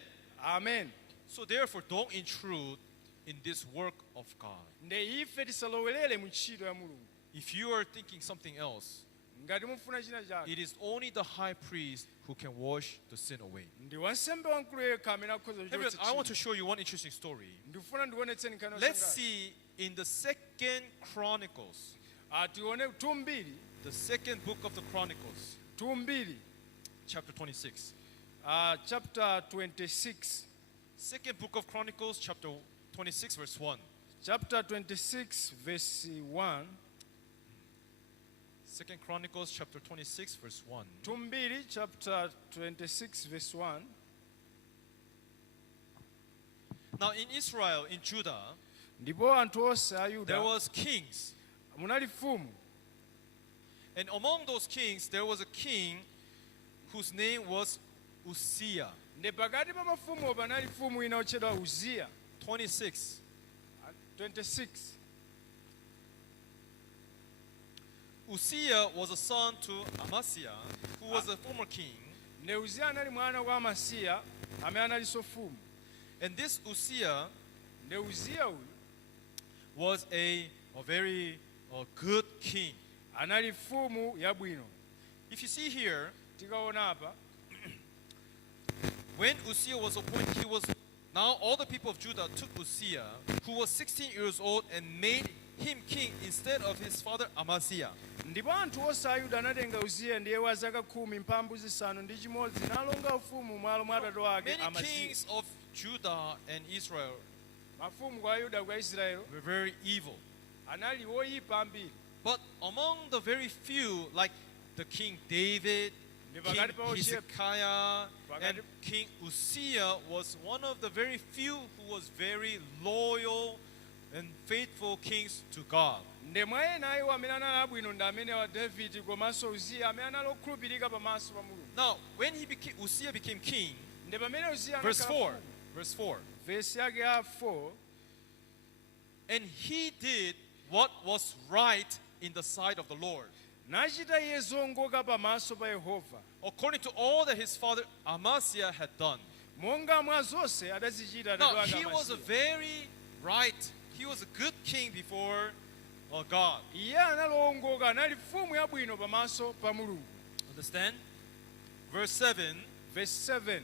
Amen. So therefore, don't intrude in this work of God. Nde ife tisalowelere mu ntchito ya Mulungu. If you are thinking something else, Ngati mufuna china chake, it is only the high priest who can wash the sin away. ndi wansembe wamkulu yekha amene akhoza Hey, friends, kuchotsa I want to tchimo. show you one interesting story. Ndifuna ndionetseni nkhani Let's yosangala. see in the Second Chronicles, Tione tumbiri, the second book of the Chronicles, tumbiri, chapter 26. chapter 26. Second book of Chronicles, chapter 26, verse 1. Chapter 26, verse 1. Second Chronicles, chapter 26, verse 1. Tumbiri, chapter 26, verse 1. Now in Israel, in Judah, Ndipo anthu onse a there Yuda was kings. munali mfumu. And among those kings, there was a king whose name was Uzziah. Nde pakati pa mafumu panali mfumu ina otchedwa Uziya. 26. 26. Uzziah was a son to Amaziah, who was a former king. Nde Uziya anali mwana wa Amasiya amene analinso mfumu. And this Uzziah Nde Uziya uyu was a very good king. anali mfumu yabwino. If you see here, Tikaona apa, when Uzziah was appointed, he was now all the people of Judah took Uzziah, who was 16 years old, and made him king instead of his father Amaziah. ndipo anthu onse a Yuda anatenga Uziya ndiye wa zaka 10 nalonga ufumu mwalo mwa atate wake Many Amaziya. kings of Judah and Israel Mafumu kwa Yuda kwa Israeli were very evil. anali woyipa ambiri. But among the very few, like the King David, Ndi King pakati pa ochepa. Hezekiah, and Pakati- King Uzziah was one of the very few who was very loyal and faithful kings to God. Nde mwa ena iwo amene anali abwino ndi amene wa David komanso Uziya amene anali okhulupirika pamaso pa Mulungu. Now, when Uzziah became king, Nde pamene Uziya verse anakhala 4, mfumu, verse 4, verse yake ya 4, and he did what was right in the sight of the Lord, nachita iye zongoka pamaso pa Yehova, according to all that his father Amaziah had done. monga mwa zonse adazichita atate Now, wake he was a Amasiya. very right, he was a good king before God. Iye anali owongoka, anali mfumu yabwino pamaso pa Mulungu. Understand? Verse 7, Verse 7.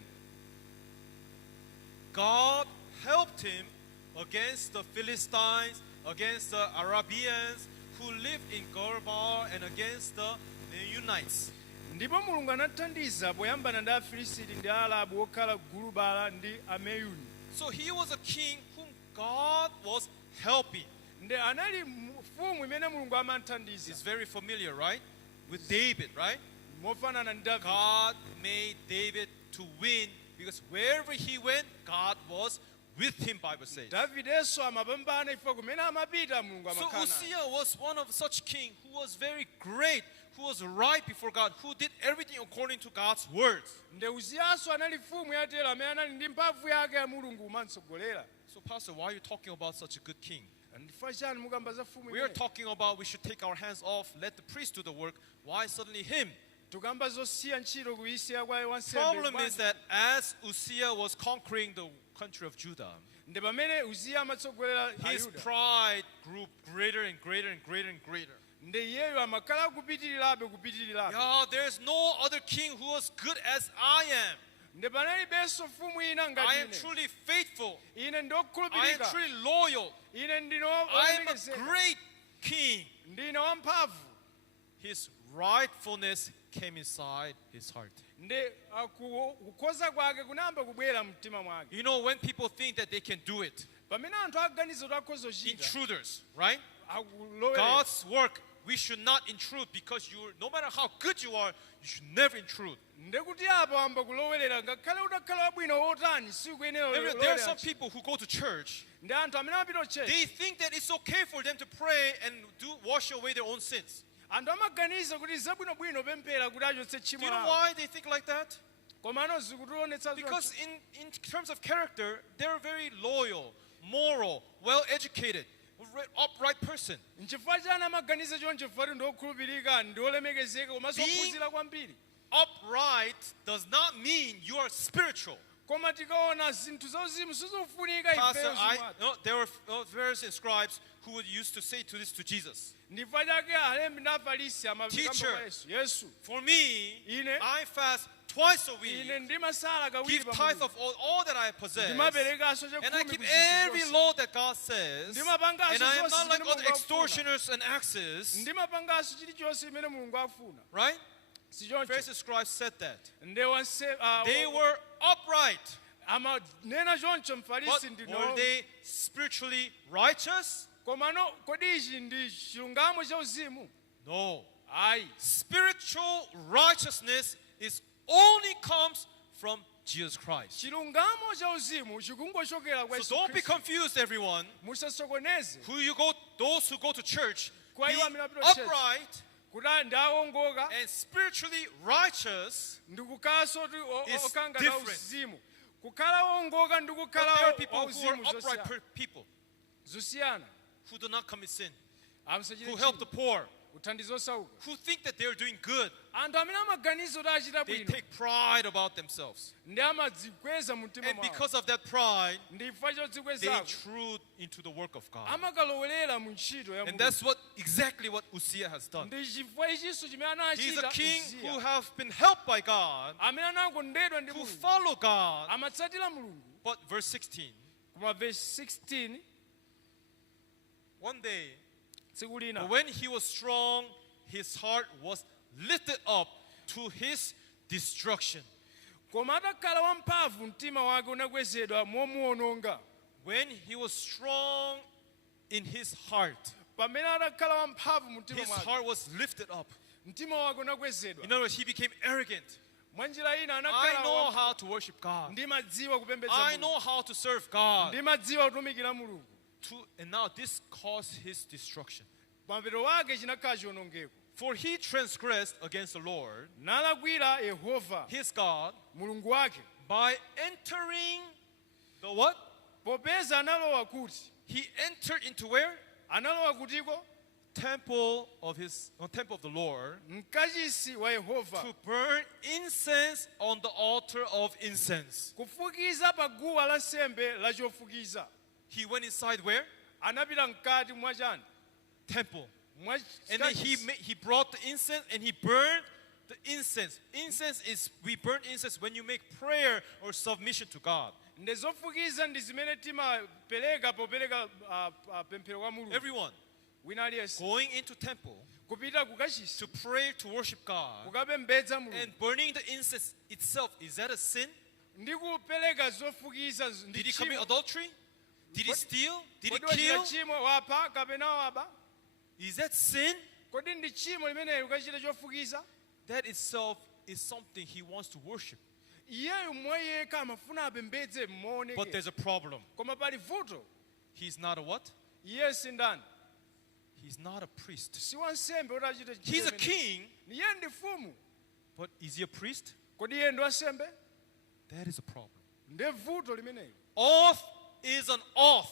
God helped him against the Philistines, against the Arabians who lived in Gurbar, and against the Meunites. Ndipo Mulungu anathandiza poyambana ndi Afilisiti ndi Aarabu okhala Gurubala ndi Ameyuni. So he was a king whom God was helping. Nde anali mfumu imene Mulungu amanthandiza. It's very familiar, right? With David, right? Mofanana ndi David. God made David to win because wherever he went, God was with him, Bible says. Davidenso amapambana ifa kumene amapita Mulungu So amakhala. Uzziah was one of such king who was very great, who was right before God, who did everything according to God's words. Nde Uziyaso anali mfumu yatero amene anali ndi mphamvu yake ya Mulungu umatsogolera. So Pastor, why are you talking about such a good king? Ndifa chani mukamba za mfumu We are imene? talking about we should take our hands off, let the priest do the work. Why suddenly him? Tukamba zosiya ntchito kuyisiya kwa wansembe. Problem is that as Uzziah was conquering the country of Judah, Nde pamene Uziya amatsogolera his Ayuda. pride grew greater and greater and greater and greater. Nde iyeyo amakhala kupitirirabe. Yeah, there's no other king who was good as I am. Nde panalibenso mfumu ina I am ngati ine. truly faithful. Ine I am ndokhulupirika. truly loyal. Ine ndine I am a wolemekezeka. great king. Ndine wamphamvu. his rightfulness came inside his heart. nde kukhoza kwake kunayamba kubwera mtima mwake. You know, when people think that they can do it, Pamene anthu aganiza kuti akhoza kuchita, intruders, right? akulowera. God's work, we should not intrude because no matter how good you are, you should never intrude. Ndekuti apo amba kulowerera ngakhale utakhala wabwino wotani sikuyenera. There are some people who go to church, Ndi anthu amene amapita kuchechi. they think that it's okay for them to pray and wash away their own sins. Anthu amaganiza kuti zabwinobwino pemphera kuti achotse Do tchimo you know lawo. why they think like that? Komano zikutionetsa Because in terms of character, they're a very loyal, moral, well-educated, upright person. nchifukwa chani amaganiza choncho chifukwa ndi okhulupirika ndi olemekezeka komanso Being- ophunzira kwambiri. Upright does not mean you are spiritual. Koma tikaona zinthu zauzimu sizofunika Pastor, ifeyo. no, there were Pharisees and scribes who would used to say to Jesus, Ndifukwa chake alembi ndi afarisi amapikamba Teacher. kwa Yesu. Yesu, for me, Ine- I fast twice a week, ine ndimasala kawiri give tithe of all that I possess, ndimaperekaso and I chakhumi keep ku zinthu every zonse. law that God says, Ndimapangaso and I am zonse not like zimene other Mulungu afuna. extortioners and axes, Ndimapangaso chilichonse imene mulungu afuna. right? Si choncho. Pharisees and scribes said that. Nde They were upright, amanena choncho but mfarisi were ndino. they spiritually righteous? Komano kodi ichi ndi chilungamo chauzimu? No. Ayi. Spiritual righteousness only comes from Jesus Christ. Chilungamo chauzimu chikungochokera kwa So Yesu don't be Khristu. confused, everyone. Musasokoneze. Those who go to church, Kwa be iwo amene apita ku church. upright Kuti ndi awongoka and spiritually righteous. ndikukhalanso is okanga na different. uzimu. Kukhala wongoka ndi But there kukhala are people who are wauzimu upright zosiyana. people Zosiyana. who do not commit sin, Amusachite who help the chinthu. poor, Kuthandiza osauka. who think that they're doing good. Anthu amene amaganiza kuti achita They bwino take pride about themselves. ndi amadzikweza mumtima And mwawo. because of that pride, Ndi chifukwa they chodzikwezako intrude into the work of God. amakalowelera mu ntchito ya And Mulungu. that's exactly what Uzziah has done. Ndi chifukwa ichinso chimene He's a anachita king Uzziya. who have been helped by God, amene anakondedwa ndi who Mulungu. follow God. Amatsatira Mulungu. But verse 16, Koma verse 16 one day, tsiku lina but when he was strong, his heart was lifted up to his destruction. koma atakhala wamphamvu mtima wake unakwezedwa momuwononga. When he was strong in his heart, Pamene atakhala wamphamvu mumtima his mwake heart was lifted up. mtima wake unakwezedwa. In other words, he became arrogant. Mwa njira ina I anakhala know how to worship God. ndimadziwa kupembedza I Mulungu. know how to serve God. Ndimadziwa kutumikira Mulungu. And now this caused his destruction. Mapeto wake chinakhala chiwonongeko. For he transgressed against the Lord, Nalakwira Yehova his God, Mulungu wake. by entering the what? Popeza analowa kuti. He entered into where? Analowa kutiko Temple of the Lord, mkachisi wa Yehova. to burn incense on the altar of incense. Kufukiza pa guwa la sembe la chofukiza. He went inside where? Anapita mkati mwa chani? Temple. Mwa And then kachisi. he brought the incense and he burned the incense. We burn incense when you make prayer or submission to God. Ndezofukiza ndi zimene timapereka popereka pemphero kwa Mulungu. Everyone Wina aliyense. going into temple Kupita kukachisi. to pray, to worship God, Kukapembedza Mulungu. and burning the incense itself, is that a sin? Ndi kupereka zofukiza ndi Did he commit chimo. adultery? Did he steal? Did he Kodi wachita kill? chimo wapha kapena waba? Is that sin? Kodi ndi chimo limene ukachita chofukiza? That itself is something he wants to worship. Iyeyo mwayeka amafuna apembedze But mmooneke. there's a problem. Koma pali vuto. He's not a what? Iye sindani. He's not a priest. Si wansembe kuti achite He's a chimene. king, Iye ndi mfumu. but is he a priest? Kodi iye ndi wansembe? That is a problem. Ndi vuto limenelo. Oath is an oath.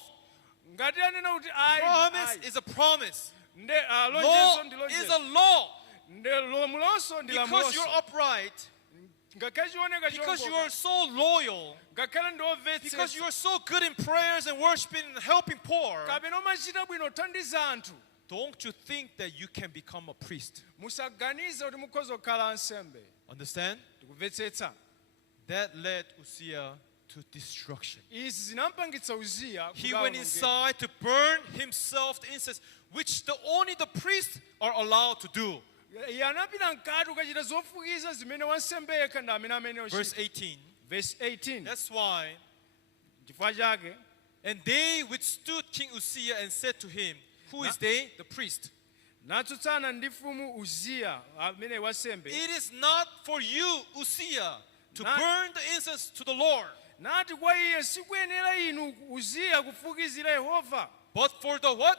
Ngati anena kuti ayi. Promise is a promise. Nde Law lonjezo ndi is a lonjezo. law. Nde mulonso ndi Because you're lamuloso. upright, Ngakhale chioneka because you chongoka. are so loyal, Ngakhale ndi because you omvetsetsa. are so good in prayers and worshiping and helping poor, Kapena umachita bwino thandiza anthu. don't you think that you can become a priest? Musaganize kuti mukhoza kukhala ansembe. Understand? Tikumvetsetsa. That led Uzziah to destruction. Izi zinampangitsa Uziya He kuti went awonongeke. inside to burn himself the incense, which only the priests are allowed to do. iye anapita mkati ukachita zofukiza zimene wansembe yekha ndi amene Verse ochita. 18. Verse 18. That's why. Chifukwa chake And they withstood King Uzziah and said to him, who is they? The priest. natsutsana ndi mfumu Uziya amene wansembe. It is not for you, Uzziah, to Not- burn the incense to the Lord, Nati kwa iye sikuyenera inu Uziya kufukizira Yehova. but for the what?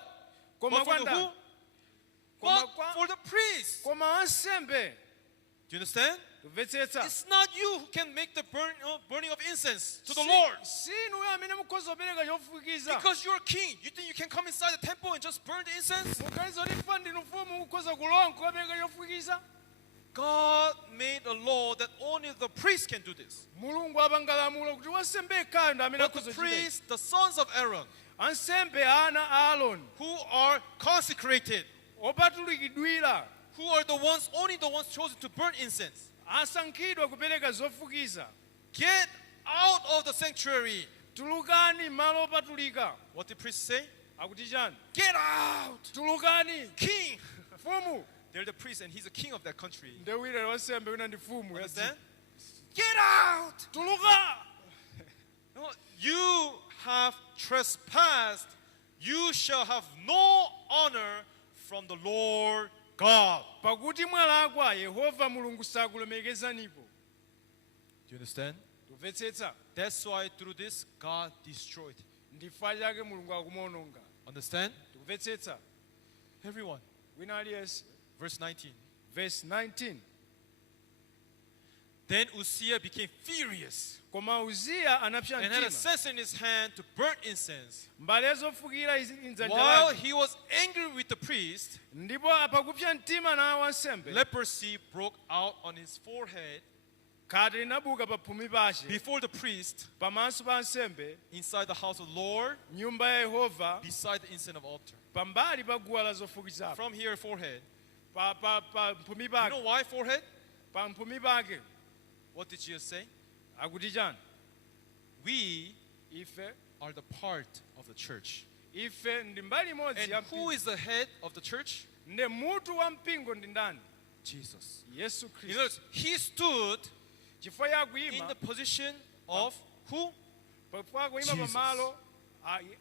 Koma But for the kwa who? ndani? Koma But kwa- for the priest. Koma wansembe. Do you understand? Kumvetsetsa. It's not you who can make the burning of incense to the Lord. Sinu uyo amene mukhoza kupereka chofukiza. Because you're a king. You think you can come inside the temple and just burn the incense? Mukaliza kuti fa ndinu mfumu mukhoza kulowa nkukapereka chofukiza. God made a law that only the priest can do this. Mulungu apanga lamulo kuti wansembe yekhayo ndi amene But the akhoza kuchita. priests, the sons of Aaron, Ansembe ana a Aaroni who are consecrated, opatulikidwira who are only the ones chosen to burn incense, asankhidwa kupereka zofukiza. get out of the sanctuary. Tulukani malo opatulika. What did the priests say? Akuti chani? Get out! Tulukani. King! Mfumu. They're the priest and he's the king of that country. Ndewire wansembe wina ndi mfumu. Understand? Get out! Tuluka. No, you have trespassed. You shall have no honor from the Lord God. Pakuti mwalakwa Yehova Mulungu sakulemekezanipo. Do you understand? Kumvetsetsa. That's why through this, God destroyed. Ndifa chake Mulungu akumuononga. Understand? Kumvetsetsa. Everyone. Wina aliyense. Verse 19. Verse 19. Then Uzziah became furious Koma Uziya anapsa and had a mtima. censer in his hand to burn incense. Mbale zofukira indzanja While lake. he was angry with the priest, Ndipo pakupsa mtima na wansembe. leprosy broke out on his forehead Khate linabuka pa phumi pace. before the priest Pamaso pa ansembe. inside the house of the Lord, Nyumba ya Yehova. beside the incense altar. Pambali pa guwa la zofukizapo. From here, forehead. Pa mphumi You pake. know why forehead? Pa mphumi pake. What did Jesus say? Akuti chani? We Ife. are the part of the church. Ife ndi mbali imodzi And ya who mpingo. is the head of the church? Nde mutu wa mpingo ndi ndani? Jesus. Yesu In other Khristu. words, he stood Chifukwa ya in kuima. the position of who? Pafika kuima Jesus. pamalo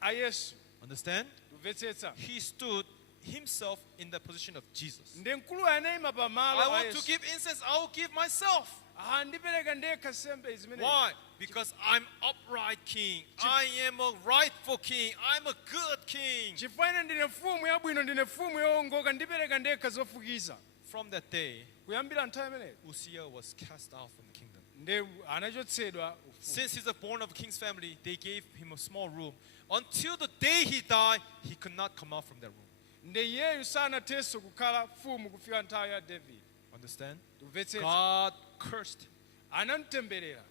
a Yesu. Understand? Kumvetsetsa. He stood himself in the position of Jesus. Ndi mkulu anayima pamalo I a want to Yesu. give incense, I will give myself. Ndipereka ndekha sembe zimene. Why? Because I'm upright king. I am a rightful king. I'm a good king. Chifukwa ine ndine mfumu yabwino, ndine mfumu yowongoka, ndipereka ndekha zofukiza. From that day, Kuyambira nthawi imeneyo. Uzziah was cast out from the kingdom. Nde anachotsedwa ufumu. Since he's born of a king's family, they gave him a small room. Until the day he died, he could not come out from that room. Nde iyeyu sanathenso kukhala mfumu kufika nthawi ya David. Understand? Kumvetsetsa. God cursed him. Anamutemberera.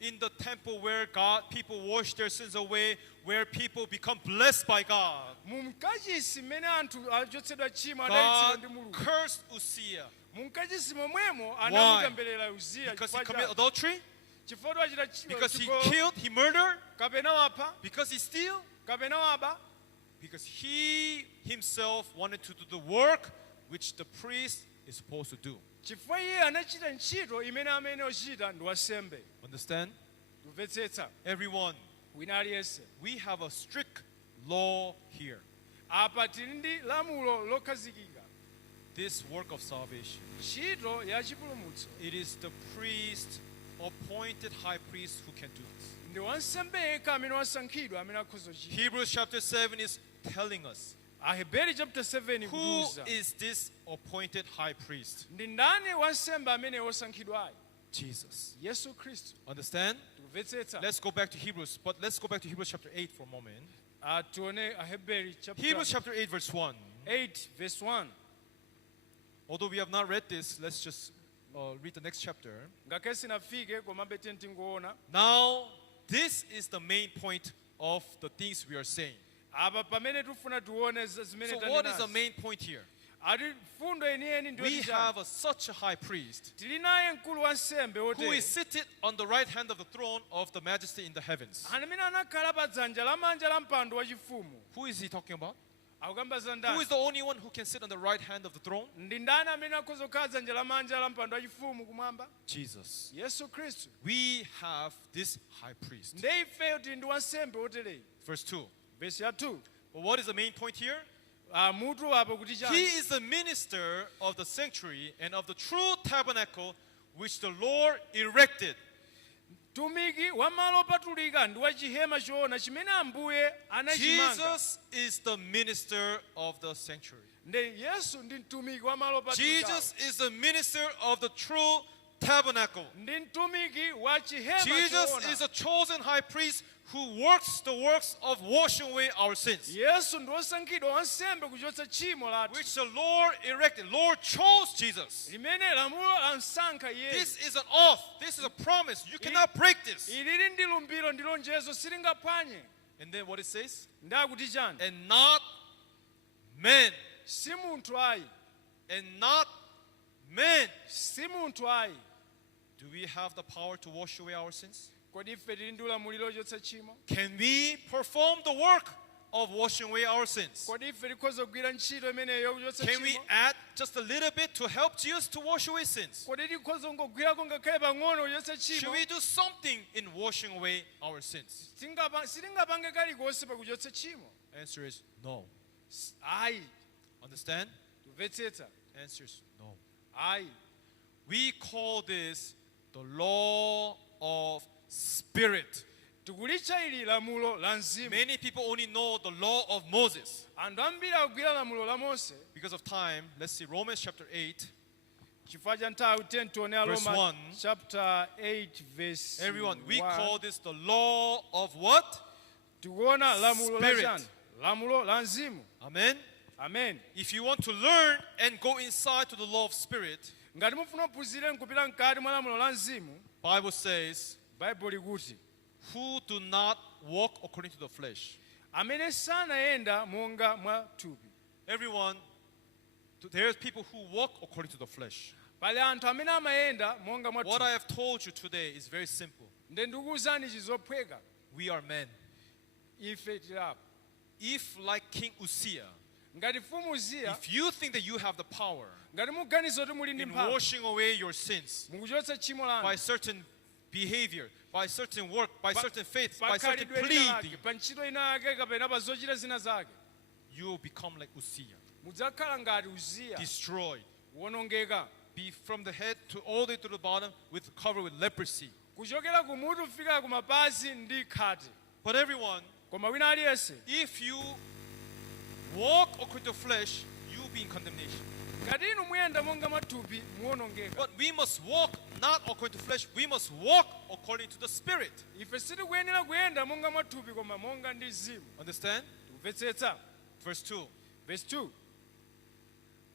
In the temple where people wash their sins away, where people become blessed by God. Mu mkachisi mmene anthu achotsedwa tchimo adalitsidwa God ndi Mulungu. cursed Uzziah Mu mkachisi momwemo anamutemberera Uziya because he chifukwa committed cha. adultery, Chifukwa achita because he chigololo, killed, he murdered, kapena wapha, because he steal, kapena waba. because he himself wanted to do the work which the priest is supposed to do. Chifukwa iye anachita ntchito imene amene ochita ndi wansembe. Understand? Kumvetsetsa. Everyone, Wina aliyense. we have a strict law here. Apa tili ndi lamulo lokhazikika. This work of salvation. Ntchito ya chipulumutso. It is the priest, appointed high priest who can do this. Ndi wansembe yekha amene wasankhidwa amene akhoza kuchita. Hebrews chapter 7 is telling us, Aheberi chapter 7 who ikuwuza. is this appointed high priest? Ndi ndani wansembe amene wosankhidwayo? Jesus. Yesu Khristu. Understand? Kumvetsetsa. Let's go back to Hebrews, but let's go back to Hebrews chapter 8 for a moment. Tione Aheberi Hebrews chapter chapter 8 verse 1. 8 verse 1. Although we have not read this, let's just read the next chapter. Ngakhale sinafike komabe tingoona. Now, this is the main point of the things we are saying. Apa pamene tifuna tione zimene So what is the tanenazo. main point here? Ati fundo yeniyeni ndiyo We tichani. have such a high priest Tili naye mkulu wa nsembe who wotere. is seated on the right hand of the throne of the majesty in the heavens. Amene anakhala pa dzanja lamanja la mpando wachifumu. Who is he talking about? akugamba za Who ndani is the only one who can sit on the right hand of the throne? ndi ndani amene akhoza kukhala dzanja lamanja la mpando wachifumu kumwamba? Jesus. Yesu Khristu. We have this high priest. Nde ifeyo tili ndi wansembe wotereyi. Verse 2. Verse ya 2. But what is the main point here? Mutu apo kuti He chani? is the minister of the sanctuary and of the true tabernacle which the Lord erected. Mtumiki wa malo opatulika ndi wa chihema choona chimene Ambuye anachimanga. Jesus is the minister of the sanctuary. Nde Yesu ndi mtumiki wa malo opatulika. Jesus is the minister of the true tabernacle. Ndi mtumiki wa chihema Jesus choona. is a chosen high priest who works the works of washing away our sins, Yesu ndi wosankhidwa wansembe kuchotsa tchimo lathu. which the Lord erected. Lord chose Jesus. Limene lamulo lamsankha Yesu. This is an oath. This is a promise. You cannot break this. Ilili ndi lumbiro ndi lonjezo silingaphwanye. And then what it says? Ndakuti chani? And not men. Si munthu ayi. And not men. Si munthu ayi. Do we have the power to wash away our sins? Kodi ife tili ndi ulamuliro ochotsa tchimo? Can we perform the work of washing away our sins? Kodi ife tikhoza kugwira ntchito imeneyo yochotsa Can we tchimo? add just a little bit to help Jesus to wash away sins? Kodi tikhoza kungogwirako ngakhale pang'ono kuchotsa Should tchimo? we do something in washing away our sins? Sitingapange kalikonse pakuchotsa tchimo? Answer is no. Ayi. Understand? Kumvetsetsa. Answer is no. Ayi. We call this the law of spirit. Tikulitcha ili lamulo la mzimu. Many people only know the law of Moses. Anthu ambiri akugwira lamulo la Mose. Because of time, let's see Romans chapter 8. Chifukwa cha nthawi tionera Verse Roma 1. chapter 8 verse Everyone, we 1. call this the law of what? Tikuona lamulo la Spirit. chani? Lamulo la mzimu. Amen. Amen. If you want to learn and go inside to the law of spirit, Ngati mufuna kuphunzira nkupita mkati mwa lamulo la mzimu, Bible says, Bible ikuti who do not walk according to the flesh. amene sanayenda monga mwa thupi. Everyone, there's people who walk according to the flesh. Pali anthu amene amayenda monga mwa What I thupi. have told you today is very simple. Nde ndikuwuzani chizophweka. We are men. Ife tilapo. If, like King Uzziah, Ngati mfumu Uziya, if you think that you have the power ngati muganiza kuti muli ndi in mphamvu, washing away your sins mukuchotsa tchimo by lanu. certain behavior, by certain work, by certain faith, by certain Pakhalidwe lina pleading, lake, pa ntchito ina yake kapena pa zochita zina zake, you will become like Uzziah, mudzakhala ngati Uziya, destroyed, wonongeka. be from the head to all the way to the bottom, with covered with leprosy. Kuchokera kumutu kufika kumapazi ndi khate. But everyone, Koma wina aliyense, if you walk according to flesh, you will be in condemnation. ngati inu muyenda monga mwa thupi muwonongeka. But we must walk not according to flesh, we must walk according to the Spirit. Ife sitikuyenera kuyenda monga mwa thupi koma monga ndi mzimu. Understand? Kumvetsetsa. Verse 2. Verse 2.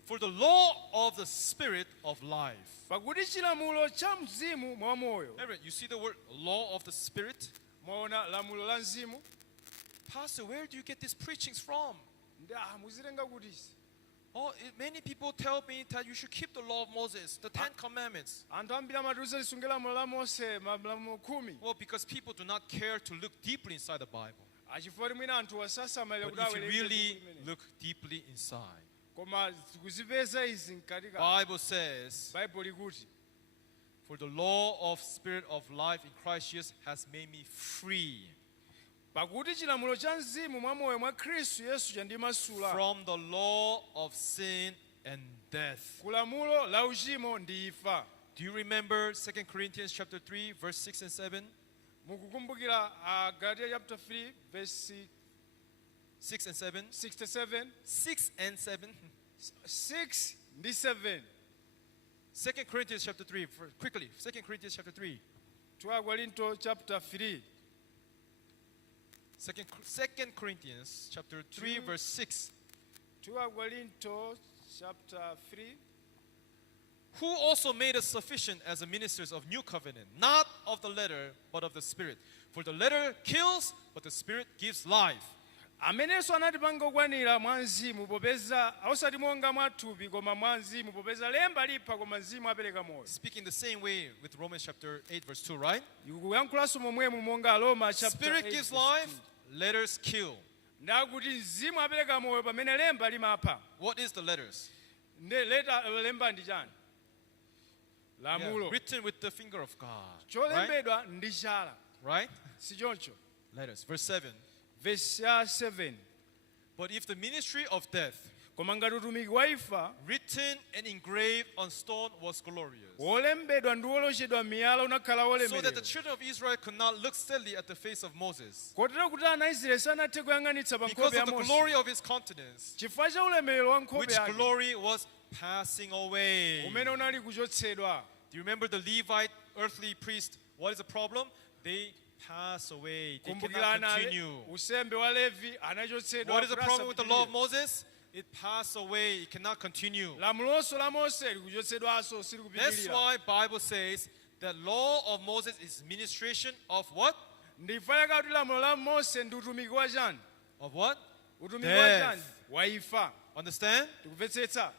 For the law of the Spirit of life. Pakuti chilamulo cha mzimu mwa moyo. Everyone, you see the word law of the Spirit? Mwaona lamulo la mzimu? Pastor, where do you get these preachings from? Muzilenga kutisi. Oh, many people tell me that you should keep the law of Moses, the 10 Commandments. Anthu ambiri amatiuza tisunge lamulo la Mose, malamulo khumi. Well, because people do not care to look deeply inside the Bible. Achifukwa mwina anthu wasasamalira But kuti if you awerenge really buku limene. look deeply inside, Koma kuzipeza izi mkatika. Bible says, Bible ikuti. for the law of Spirit of life in Christ Jesus has made me free Pakuti chilamulo cha mzimu mwa moyo mwa Khristu Yesu chandimasula. from the law of sin and death. Kulamulo la uchimo ndi imfa. Do you remember 2 Corinthians chapter 3, verse 6 and 7? Mukukumbukira Galatians chapter 3 verse 6 and 7. 67. 6 and 7. 6 ndi 7. 2 Corinthians chapter 3, quickly. 2 Corinthians chapter 3. 2 Korinto chapter 3. 2 Corinthians chapter 3, verse 6. 2 Korinto chapter 3. Who also made us sufficient as the ministers of new covenant, not of the letter, but of the Spirit. For the letter kills, but the Spirit gives life. Amenenso anatipanga okwanira mwa mzimu popeza osati monga mwa thupi koma mwa mzimu popeza lemba lipha koma mzimu apereka moyo. Speaking the same way with Romans chapter 8, verse 2, right? Ikuyankhulanso momwemo monga Roma chapter 8. Spirit gives life, letters kill. ndakuti mzimu apereka moyo pamene lemba limapha. What is the letters? Lemba ndi chani? Yeah, Lamulo. written with the finger of God. Right? Cholembedwa ndi chala. Right? Si choncho. Letters. Verse 7. Verse ya 7. But if the ministry of death, Koma ngati utumiki wa imfa written and engraved on stone, was glorious, wolembedwa ndi wolochedwa miyala unakhala so that the wolemerera. children of Israel could not look steadily at the face of Moses, Kotero kuti ana Israeli sanathe kuyang'anitsa pa because nkhope ya of the Mose. glory of his countenance, Chifukwa cha ulemerero wa nkhope which yake glory was passing away. umene unali kuchotsedwa. Do you remember the Levite earthly priest? What is the problem? They pass away. They cannot Kumbukirana continue. usembe wa Levi anachotsedwa. What is the problem with the law of kusapitirira. Moses? It passed away. It cannot continue. Lamulonso la Mose likuchotsedwanso sili That's kupitirira. why Bible says the law of Moses is ministration of what? Ndifaya kuti lamulo la Mose ndi utumiki wa chani? Of what? Utumiki wa Death. chani? Wa imfa. Understand? Tikumvetsetsa.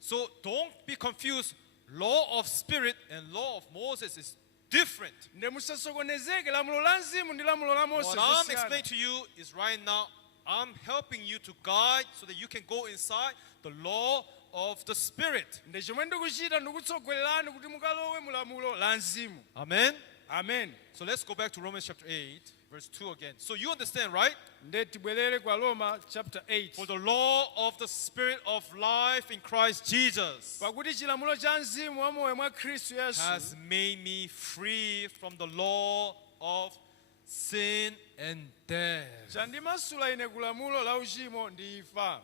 So don't be confused. Law of spirit and law of Moses is different. Nde musasokonezeke lamulo la mzimu ndi lamulo la Mose. What I'm zosiyana. explaining to you is right now, I'm helping you to guide so that you can go inside the law of the spirit. Nde chomwe ndikuchita ndikutsogolerani kuti mukalowe mu lamulo la mzimu. Amen. Amen. So let's go back to Romans chapter 8, verse 2 again. So you understand, right? Nde tibwerere kwa Roma chapter 8. For the law of the spirit of life in Christ Jesus Pakuti chilamulo cha mzimu wa moyo mwa Khristu Yesu has made me free from the law of sin and death. chandimasula ine ku lamulo la uchimo ndi imfa.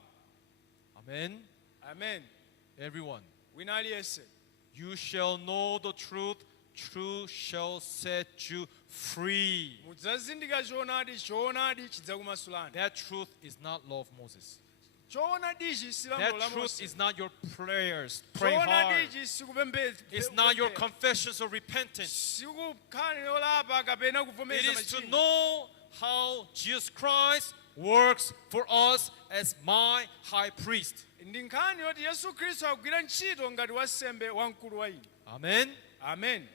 Amen. Amen. Everyone, Wina aliyense. you shall know the truth. Truth shall set you free. Mudzazindika choonadi, choonadi chidzakumasulani. That truth is not law of Moses. Choonadichi si lamulo That la truth Mose. is not your prayers. Pray hard. Choonadichi sikupembedza. It's not your confessions or repentance. Sikukhani olapa kapena It kuvomereza is to machimo. know how Jesus Christ works for us as my high priest. Ndi nkhani yoti Yesu Khristu akugwira ntchito ngati wansembe wamkulu wa ine. Amen. Amen.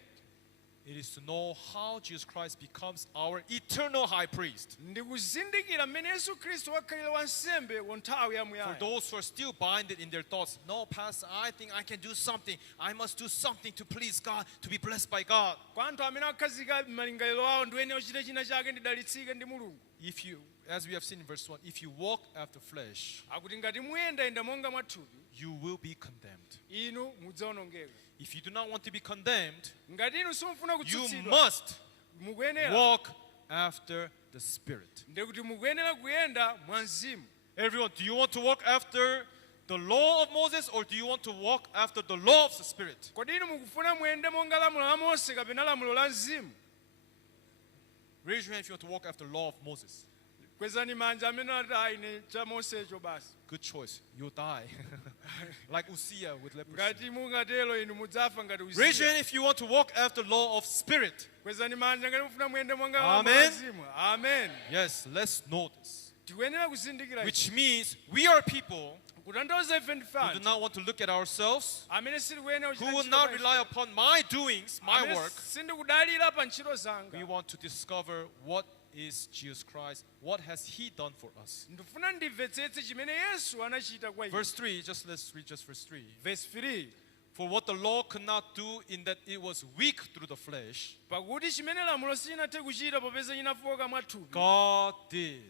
It is to know how Jesus Christ becomes our eternal high priest. Ndikuzindikira mmene Yesu Khristu wakhalira wansembe wa nthawi For yamuyaya. those who are still binded in their thoughts, no, Pastor, I think I can do something. I must do something to please God, to be blessed by God. Kwa anthu amene akhazika malingaliro awo ndiwene ochita china chake ndidalitsike ndi Mulungu. If you, as we have seen in verse 1, if you walk after flesh, Akuti ngati muyendayenda monga mwathupi, you will be condemned. inu mudzawonongeka. If you do not want to be condemned, Ngati inu simufuna you kutsutsidwa, must mukuyenera. walk after the Spirit. Ndikuti mukuyenera kuyenda mwa mzimu. Everyone, do you want to walk after the law of Moses or do you want to walk after the law of the Spirit? Kodi inu mukufuna muyende monga lamulo la Mose kapena lamulo la mzimu? Raise your hand if you want to walk after the law of Moses. Kwezani manja amene ati ine cha Mosecho basi. Good choice. You'll die. Like Uzziah with leprosy. Ngati mungatero inu mudzafa ngati Raise your Uzziya. hand if you want to walk after the law of Spirit. Kwezani manja ngati mufuna muyende monga lamulo la Amen. mzimu. Amen. Yes, let's know this. Tikuyenera kuzindikira ichi. Which means we are people Kutanthauza ife who do ndifani. not want to look at ourselves, Amene sili kuyenera who kuchita will ntchito not pa rely ife. upon my doings, my Amene work. sindikudalira pa ntchito zanga. We want to discover what is Jesus Christ, what has He done for us. Ndifuna ndimvetsetse chimene Yesu anachita kwa ine. Verse 3, let's read just verse 3. Verse 3. For what the law could not do in that it was weak through the flesh, Pakuti chimene lamulo silinathe kuchita popeza chinafoka mwathupi. God did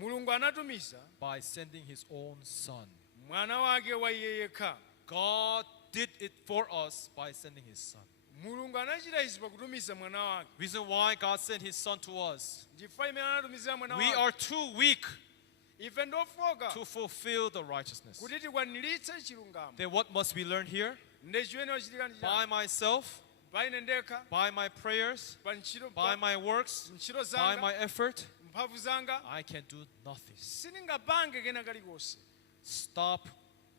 Mulungu anatumiza by sending His own Son. mwana wake wa iye yekha. God did it for us by sending His Son. Mulungu anachita izi pakutumiza mwana wake. Reason why God sent His Son to us. Ndifa imene anatumizira mwana We wake. are too weak Ife ndofoka to fulfill the righteousness. kuti tikwaniritse chilungamo. Then what must we learn here? Ndi chimene wachitika ndi By chani? myself, Pa ine ndekha, by my prayers, pa ntchito by pa my works, ntchito by zanga, my effort, mphamvu zanga, I can do nothing. sindingapange kena kalikonse. Stop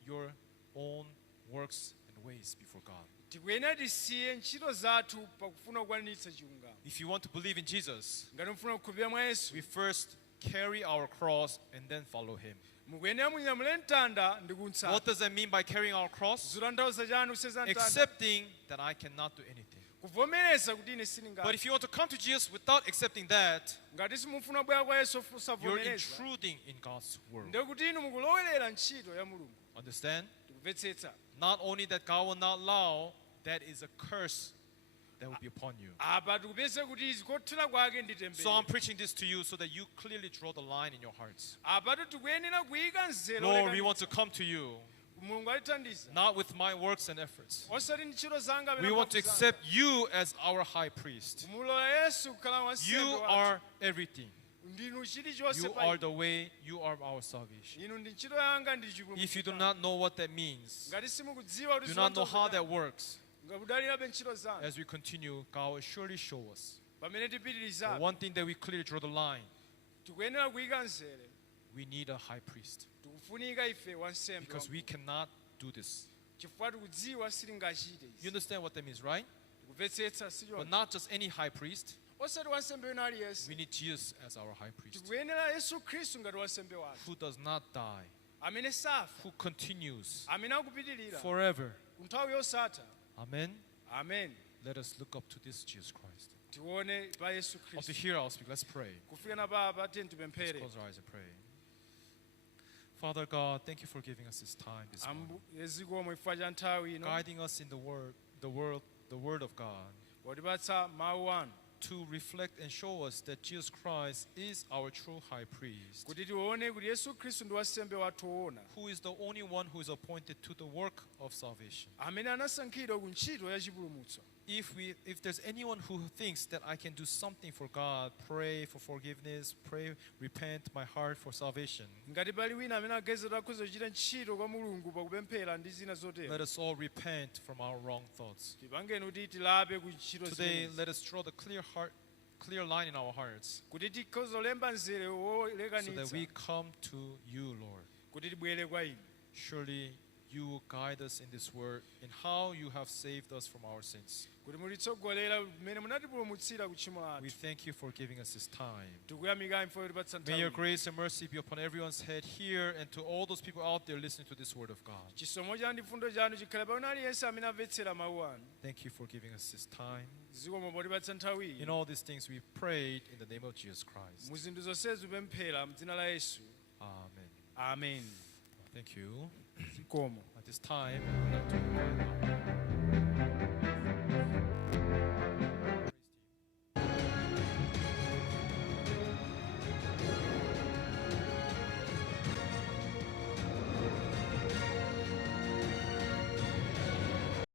your own works and ways before God. Tikuyenera tisiye ntchito zathu pakufuna kukwaniritsa chilungamo. If you want to believe in Jesus, Ngati mufuna kukhulupirira mwa Yesu, we first carry our cross and then follow Him. mukuyenera munyamule mtanda ndi kuntsata. What does that mean by carrying our cross? Zotanthauza chani kuseza mtanda? Accepting that I cannot do anything. kuvomereza kuti ine But siningathe. if you want to come to Jesus without accepting that, Ngati simufuna bwera kwa Yesu you're osavomereza, intruding in God's world. ndiye kuti inu mukulowelera ntchito ya Mulungu. Understand? Tikumvetsetsa. Not only that God will not allow, that is a curse that will be upon you. Apa tikupeza kuti izi kothera kwake ndi So I'm temberero. preaching this to you so that you clearly draw the line in your hearts. Apa tikuyenera kuyika nzero Lord, we want lekanitsa. to come to you, Mulungu alithandiza. not with my works and efforts. Osati ntchito zanga We want to accept you as our high priest. mulola Yesu kukhala You wansembe wathu. are everything. Ndinu chilichonse You pa are ine. the way, you are our salvation. Inu ndi ntchito yanga ndi If you chipulumutso do changa. not know what that means, Ngati simukudziwa kuti do not know how that zonse works, ngakudalirabe ntchito zanga. as we continue, God will surely show us. Pamene But tipitirizabe one thing that we clearly draw the line, tikuyenera kuyika nzere. we need a high priest. Tikufunika ife wansembe Because we wamkulu. cannot do this. Chifukwa tikudziwa sitingachite You izi. understand what that means, right? Tikumvetsetsa But sichoncho. not just any high priest. Osati wansembe wina We aliyense. need Jesus as our high priest, Tikuyenera Yesu Khristu ngati wansembe wathu. who does not die, Amene safa. who continues Amene akupitirira. forever. Ku nthawi yosatha. Amen. Amen. Let us look up to this Jesus Christ. Tione pa Yesu Up to Khristu. here, I'll speak. Let's pray. Kufika na Baba tiye Let's tipemphere. close our eyes and pray. Father God, thank you for giving us this time this morning, Yezikomo chifukwa cha nthawi ino. guiding us in the word of God, Watipatsa mawu anu. to reflect and show us that Jesus Christ is our true high priest, Kuti tione kuti Yesu Khristu ndi wansembe wathu woona. who is the only one who is appointed to the work of salvation. Amene anasankhidwa ku ntchito ya chipulumutso. If there's anyone who thinks that I can do something for God, pray for forgiveness, pray, repent my heart for salvation, Ngati pali wina amene agezedwa akhoza kuchita ntchito kwa Mulungu pakupemphera ndi zina let zotero. us all repent from our wrong thoughts. Tipangeni kuti tilape ku ntchito Today, zimenezi. let us draw the clear line in our hearts, Kuti tikhoza kulemba nzere so that we wolekanitsa. come to you, Lord. Kuti tibwere kwa inu. Surely you will guide us in this word in how you have saved us from our sins. Kuti mulitsogolera mmene munatipulumutsira ku tchimo We lathu. thank you for giving us this time. Tikuyamikani chifukwa kutipatsa May your nthawi. grace and mercy be upon everyone's head here and to all those people out there listening to this word of God. Chisomo chanu ndi fundo chanu chikhale pa wina aliyense amene amvetsera mawu anu. Thank you for giving us this time. Zikomo potipatsa nthawi. In all these things we prayed in the name of Jesus Christ. Mu zinthu zonsezi tipemphera m'dzina la Yesu. Amen. Amen. Thank you. Zikomo. At this time, I would like to invite